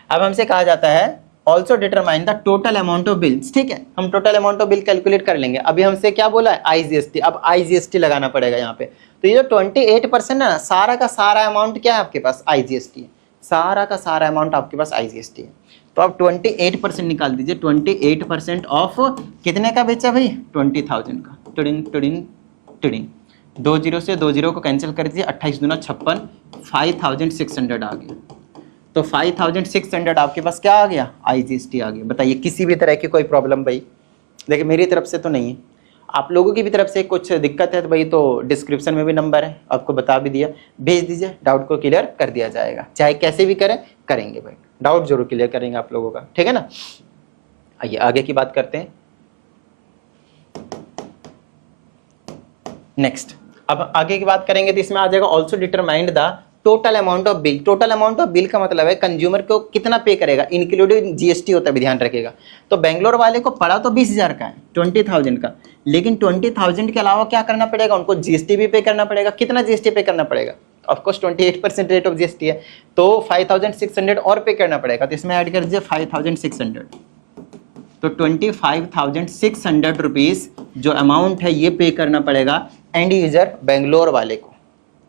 अब हमसे कहा जाता है also determine the total amount of bills. ठीक है, हम total amount of bill calculate कर लेंगे। अभी हमसे क्या बोला है? IGST। अब IGST लगाना पड़ेगा यहाँ पे। तो ये जो 28% ना, सारा का सारा अमाउंट क्या है आपके पास? IGST है। सारा का सारा अमाउंट आपके पास IGST है। तो आप 28% निकाल दीजिए। 28% ऑफ कितने का बेचा भाई? 20,000 का। टुडिंग टुडिंग टुडिंग, 20 से 20 को कैंसिल कर दीजिए, 28 दूना 56, 5,600 आ गया। तो 5,600 आपके पास क्या आ गया? IGST आ गया। बताइए किसी भी तरह की कोई प्रॉब्लम भाई? देखिए मेरी तरफ से तो नहीं है, आप लोगों की भी तरफ से कुछ दिक्कत है तो भाई तो डिस्क्रिप्शन में भी नंबर है, आपको बता भी दिया, भेज दीजिए, डाउट को क्लियर कर दिया जाएगा। चाहे कैसे भी करें, करेंगे भाई, डाउट जरूर क्लियर करेंगे आप लोगों का, ठीक है ना। आइए आगे की बात करते हैं। नेक्स्ट, अब आगे की बात करेंगे तो इसमें आ जाएगा also determined the total amount of bill. Total amount of bill का मतलब है कंज्यूमर को कितना पे करेगा, इंक्लूडिंग जीएसटी होता है भी, ध्यान रखिएगा। तो बेंगलोर वाले को पड़ा तो 20,000 का है, 20,000 का, लेकिन 20,000 के अलावा क्या करना पड़ेगा उनको, जीएसटी भी पे करना पड़ेगा। कितना जीएसटी पे करना पड़ेगा, ऑफकोर्स 28% रेट ऑफ जीएसटी है, तो 5,600 और पे करना पड़ेगा। तो इसमें ऐड कर दीजिए 5,600, तो 25,600 रुपीज जो अमाउंट है ये पे करना पड़ेगा एंड यूजर बेंगलोर वाले को।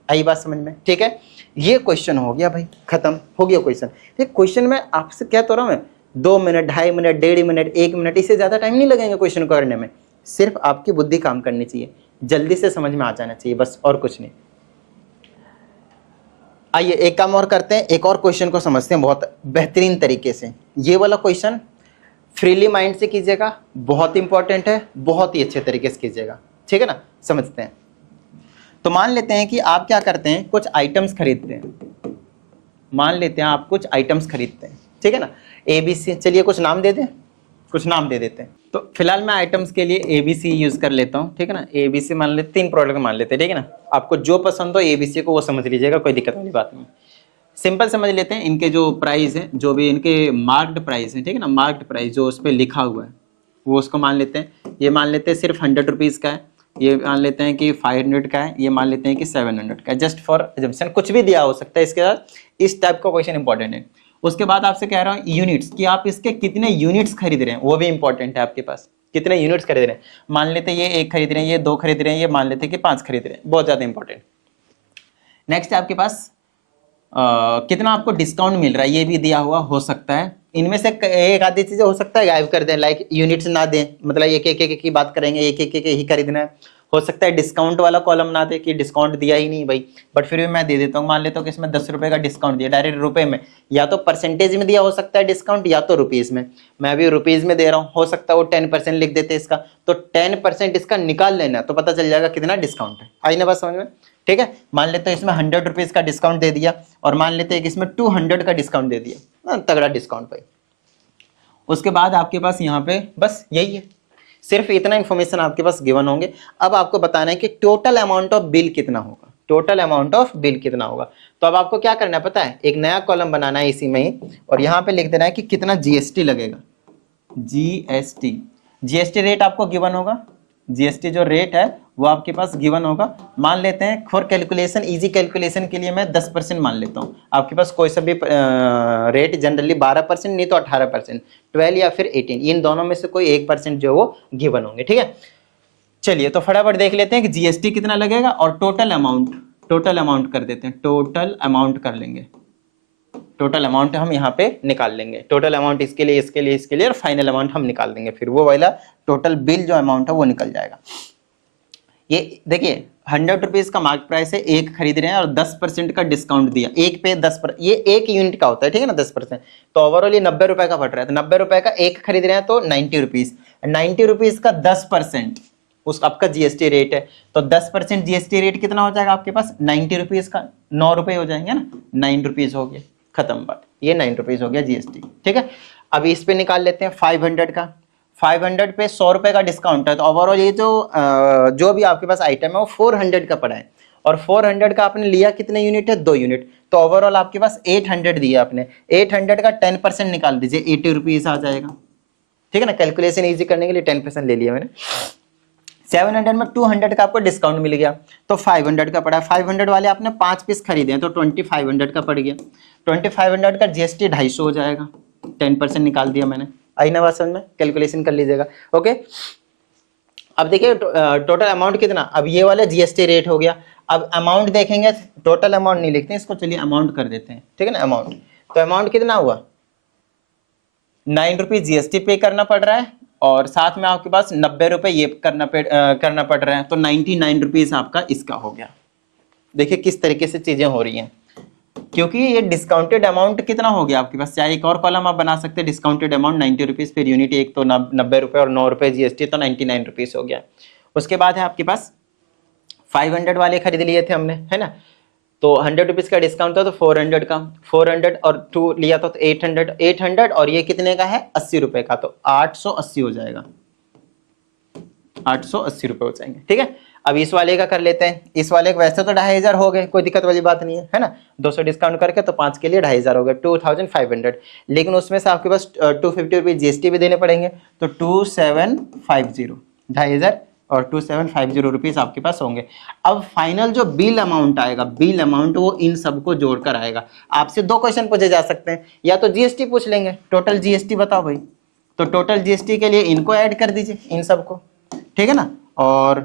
आई बात समझ में, ठीक है। ये क्वेश्चन हो गया भाई, खत्म हो गया क्वेश्चन। ठीक, क्वेश्चन में आपसे क्या तो रहा हूं मैं, 2 मिनट, 2.5 मिनट, 1.5 मिनट, 1 मिनट, इससे ज्यादा टाइम नहीं लगेंगे क्वेश्चन को करने में। सिर्फ आपकी बुद्धि काम करनी चाहिए, जल्दी से समझ में आ जाना चाहिए, बस और कुछ नहीं। आइए एक काम और करते हैं, एक और क्वेश्चन को समझते हैं बहुत बेहतरीन तरीके से। ये वाला क्वेश्चन फ्रीली माइंड से कीजिएगा, बहुत इंपॉर्टेंट है, बहुत ही अच्छे तरीके से कीजिएगा, ठीक है ना। समझते हैं। तो मान लेते हैं कि आप क्या करते हैं, कुछ आइटम्स खरीदते हैं। मान लेते हैं आप कुछ आइटम्स खरीदते हैं, ठीक है ना, ABC। चलिए कुछ नाम दे दें, कुछ नाम दे देते हैं। तो फिलहाल मैं आइटम्स के लिए ABC यूज कर लेता हूँ, ठीक है ना। ABC मान लेते, 3 प्रोडक्ट मान लेते हैं, ठीक है ना। आपको जो पसंद हो ABC को वो समझ लीजिएगा, कोई दिक्कत वाली बात नहीं। सिंपल समझ लेते हैं, इनके जो प्राइस है, जो भी इनके मार्क्ड प्राइस है, ठीक है ना, मार्क्ड प्राइस जो उस पर लिखा हुआ है वो उसको मान लेते हैं। ये मान लेते हैं सिर्फ 100 रुपीज़ का है, ये मान लेते हैं कि 500 का है, ये मान लेते हैं कि 700 का है, जस्ट फॉर एग्जाम्पशन। कुछ भी दिया हो सकता है इसके साथ, इस टाइप का क्वेश्चन इंपॉर्टेंट है। उसके बाद आपसे कह रहा हूँ यूनिट्स, कि आप इसके कितने यूनिट्स खरीद रहे हैं, वो भी इंपॉर्टेंट है आपके पास, कितने यूनिट्स खरीद रहे हैं। मान लेते हैं ये 1 खरीद रहे हैं, ये 2 खरीद रहे हैं, ये मान लेते हैं कि 5 खरीद रहे हैं, बहुत ज़्यादा इंपॉर्टेंट। नेक्स्ट है आपके पास कितना आपको डिस्काउंट मिल रहा है, ये भी दिया हुआ हो सकता है। इनमें से एक आधी चीजें हो सकता है गायब कर दें, लाइक यूनिट्स ना दें, मतलब एक एक की बात करेंगे, एक एक ही खरीदना है। हो सकता है डिस्काउंट वाला कॉलम ना दे, कि डिस्काउंट दिया ही नहीं भाई, बट फिर भी मैं दे देता हूँ। मान लेता हूँ कि इसमें 10 रुपए का डिस्काउंट दिया, डायरेक्ट रुपए में, या तो परसेंटेज में दिया हो सकता है डिस्काउंट, या तो रुपीज में। मैं अभी रुपीज में दे रहा हूँ, हो सकता है वो 10% लिख देते इसका, तो 10% इसका निकाल लेना, तो पता चल जाएगा कितना डिस्काउंट है। आई ना बात समझ में, ठीक है। मान लेते हैं इसमें 100 रुपीज का डिस्काउंट दे दिया, और मान लेते हैं कि इसमें 200 का डिस्काउंट दे दिया, तगड़ा डिस्काउंट भाई। उसके बाद आपके पास यहाँ पे बस यही है, सिर्फ इतना इंफॉर्मेशन आपके पास गिवन होंगे। अब आपको बताना है कि टोटल अमाउंट ऑफ बिल कितना होगा, टोटल अमाउंट ऑफ बिल कितना होगा। तो अब आपको क्या करना है पता है, एक नया कॉलम बनाना है इसी में ही, और यहाँ पे लिख देना है कि कितना जीएसटी लगेगा। जीएसटी रेट आपको गिवन होगा, जीएसटी जो रेट है वो आपके पास गिवन होगा। मान लेते हैं फॉर कैलकुलेशन, इजी कैलकुलेशन के लिए मैं 10% मान लेता हूँ। आपके पास कोई सा भी रेट जनरली 12%, नहीं तो 18%, 12 या फिर 18, इन दोनों में से कोई 1% जो वो गिवन होंगे, ठीक है। चलिए तो फटाफट देख लेते हैं कि जीएसटी कितना लगेगा, और टोटल अमाउंट कर देते हैं, टोटल अमाउंट कर लेंगे। टोटल अमाउंट हम यहाँ पे निकाल लेंगे, टोटल अमाउंट इसके लिए, इसके लिए, इसके लिए, और फाइनल अमाउंट हम निकाल देंगे, फिर वो वाला टोटल बिल जो अमाउंट है वो निकल जाएगा। ये देखिए 100 रुपीज का मार्क प्राइस है, 1 खरीद रहे हैं और 10% का डिस्काउंट दिया, 1 पे 10%, ये 1 यूनिट का होता है, ठीक है ना, 10%। तो ओवरऑल ये 90 रुपए का पड़ रहा है, तो 90 रुपए का 1 खरीद रहे हैं तो 90 रुपीज, 90 रुपीज का 10% उस आपका जीएसटी रेट है, तो 10% जीएसटी रेट कितना हो जाएगा आपके पास, 90 रुपीज का 9 रुपए हो जाएंगे ना, 9 रुपीज हो गया, खत्म बात, ये 9 रुपीज हो गया जीएसटी, ठीक है। अभी इस पे निकाल लेते हैं 500 का, 500 पे 100 रुपए का डिस्काउंट है, तो ओवरऑल ये जो भी आपके पास आइटम है वो 400 का पड़ा है, और 400 का आपने लिया कितने यूनिट है, 2 यूनिट, तो ओवरऑल आपके पास 800 दिया आपने, 800 का 10% निकाल दीजिए, 80 रुपीज आ जाएगा, ठीक है ना। कैलकुलेशन इजी करने के लिए 10% ले लिया मैंने। 700 में 200 का आपको डिस्काउंट मिल गया, तो 500 का पड़ा, 500 वाले आपने 5 पीस खरीदे हैं, तो 2500 का पड़ गया, 2500 का जीएसटी 250 हो जाएगा, 10% निकाल दिया मैंने। आई ना बात समझ में, कैलकुलेशन कर लीजिएगा, ओके। अब देखिए टोटल अमाउंट कितना, अब ये वाला जीएसटी रेट हो गया। अब अमाउंट देखेंगे, टोटल अमाउंट नहीं लिखते इसको, चलिए अमाउंट कर देते हैं, ठीक है ना, अमाउंट। तो अमाउंट कितना हुआ, 9 रुपीज जीएसटी पे करना पड़ रहा है, और साथ में आपके पास 90 रुपए ये करना पड़ रहा है, तो 99 रुपीज आपका इसका हो गया। देखिए किस तरीके से चीजें हो रही हैं, क्योंकि ये डिस्काउंटेड अमाउंट कितना हो गया आपके पास, चाहे एक और कॉलम आप बना सकते हैं, डिस्काउंटेड अमाउंट 90 रुपीज, फिर यूनिट एक तो 90 रुपए और 9 रुपए जीएसटी, तो 99 रुपीज हो गया। उसके बाद है आपके पास 500 वाले खरीद लिए थे हमने, है ना, तो 100 रुपीज का डिस्काउंट था, तो 400 का, 400 और 2 लिया था तो 800, 800 और ये कितने का है, 80 रुपए का, तो 880 हो जाएगा, 880 रुपए हो जाएंगे, ठीक है। अब इस वाले का कर लेते हैं। इस वाले का वैसे तो 2500 हो गए, कोई दिक्कत वाली बात नहीं है ना। 200 डिस्काउंट करके तो 5 के लिए 2500 हो गए, 2500। लेकिन उसमें से आपके पास 250 रुपये जीएसटी भी देने पड़ेंगे, तो 2750, 2500 और 2750 रुपीज़ आपके पास होंगे। अब फाइनल जो बिल अमाउंट आएगा, बिल अमाउंट वो इन सबको जोड़कर आएगा। आपसे 2 क्वेश्चन पूछे जा सकते हैं, या तो जीएसटी पूछ लेंगे, टोटल जीएसटी बताओ भाई, तो टोटल जीएसटी के लिए इनको ऐड कर दीजिए, इन सबको, ठीक है ना। और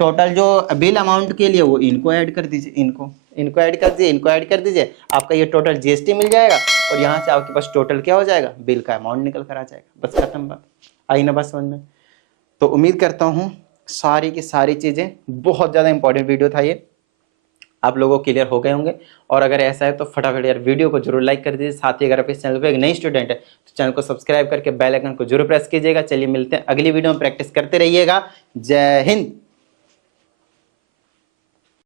टोटल जो बिल अमाउंट के लिए वो इनको ऐड कर दीजिए, इनको ऐड कर दीजिए, इनको ऐड कर दीजिए, आपका ये टोटल जीएसटी मिल जाएगा और यहाँ से आपके पास टोटल क्या हो जाएगा, बिल का अमाउंट निकल कर आ जाएगा। बस खत्म बात, आई ना बात समझ में। तो उम्मीद करता हूँ सारी की सारी चीज़ें, बहुत ज़्यादा इंपॉर्टेंट वीडियो था ये, आप लोगों को क्लियर हो गए होंगे। और अगर ऐसा है तो फटाफट यार वीडियो को जरूर लाइक कर दीजिए। साथ ही अगर आप इस चैनल पर एक नई स्टूडेंट है तो चैनल को सब्सक्राइब करके बेल आइकन को जरूर प्रेस कीजिएगा। चलिए मिलते हैं अगली वीडियो में, प्रैक्टिस करते रहिएगा। जय हिंद।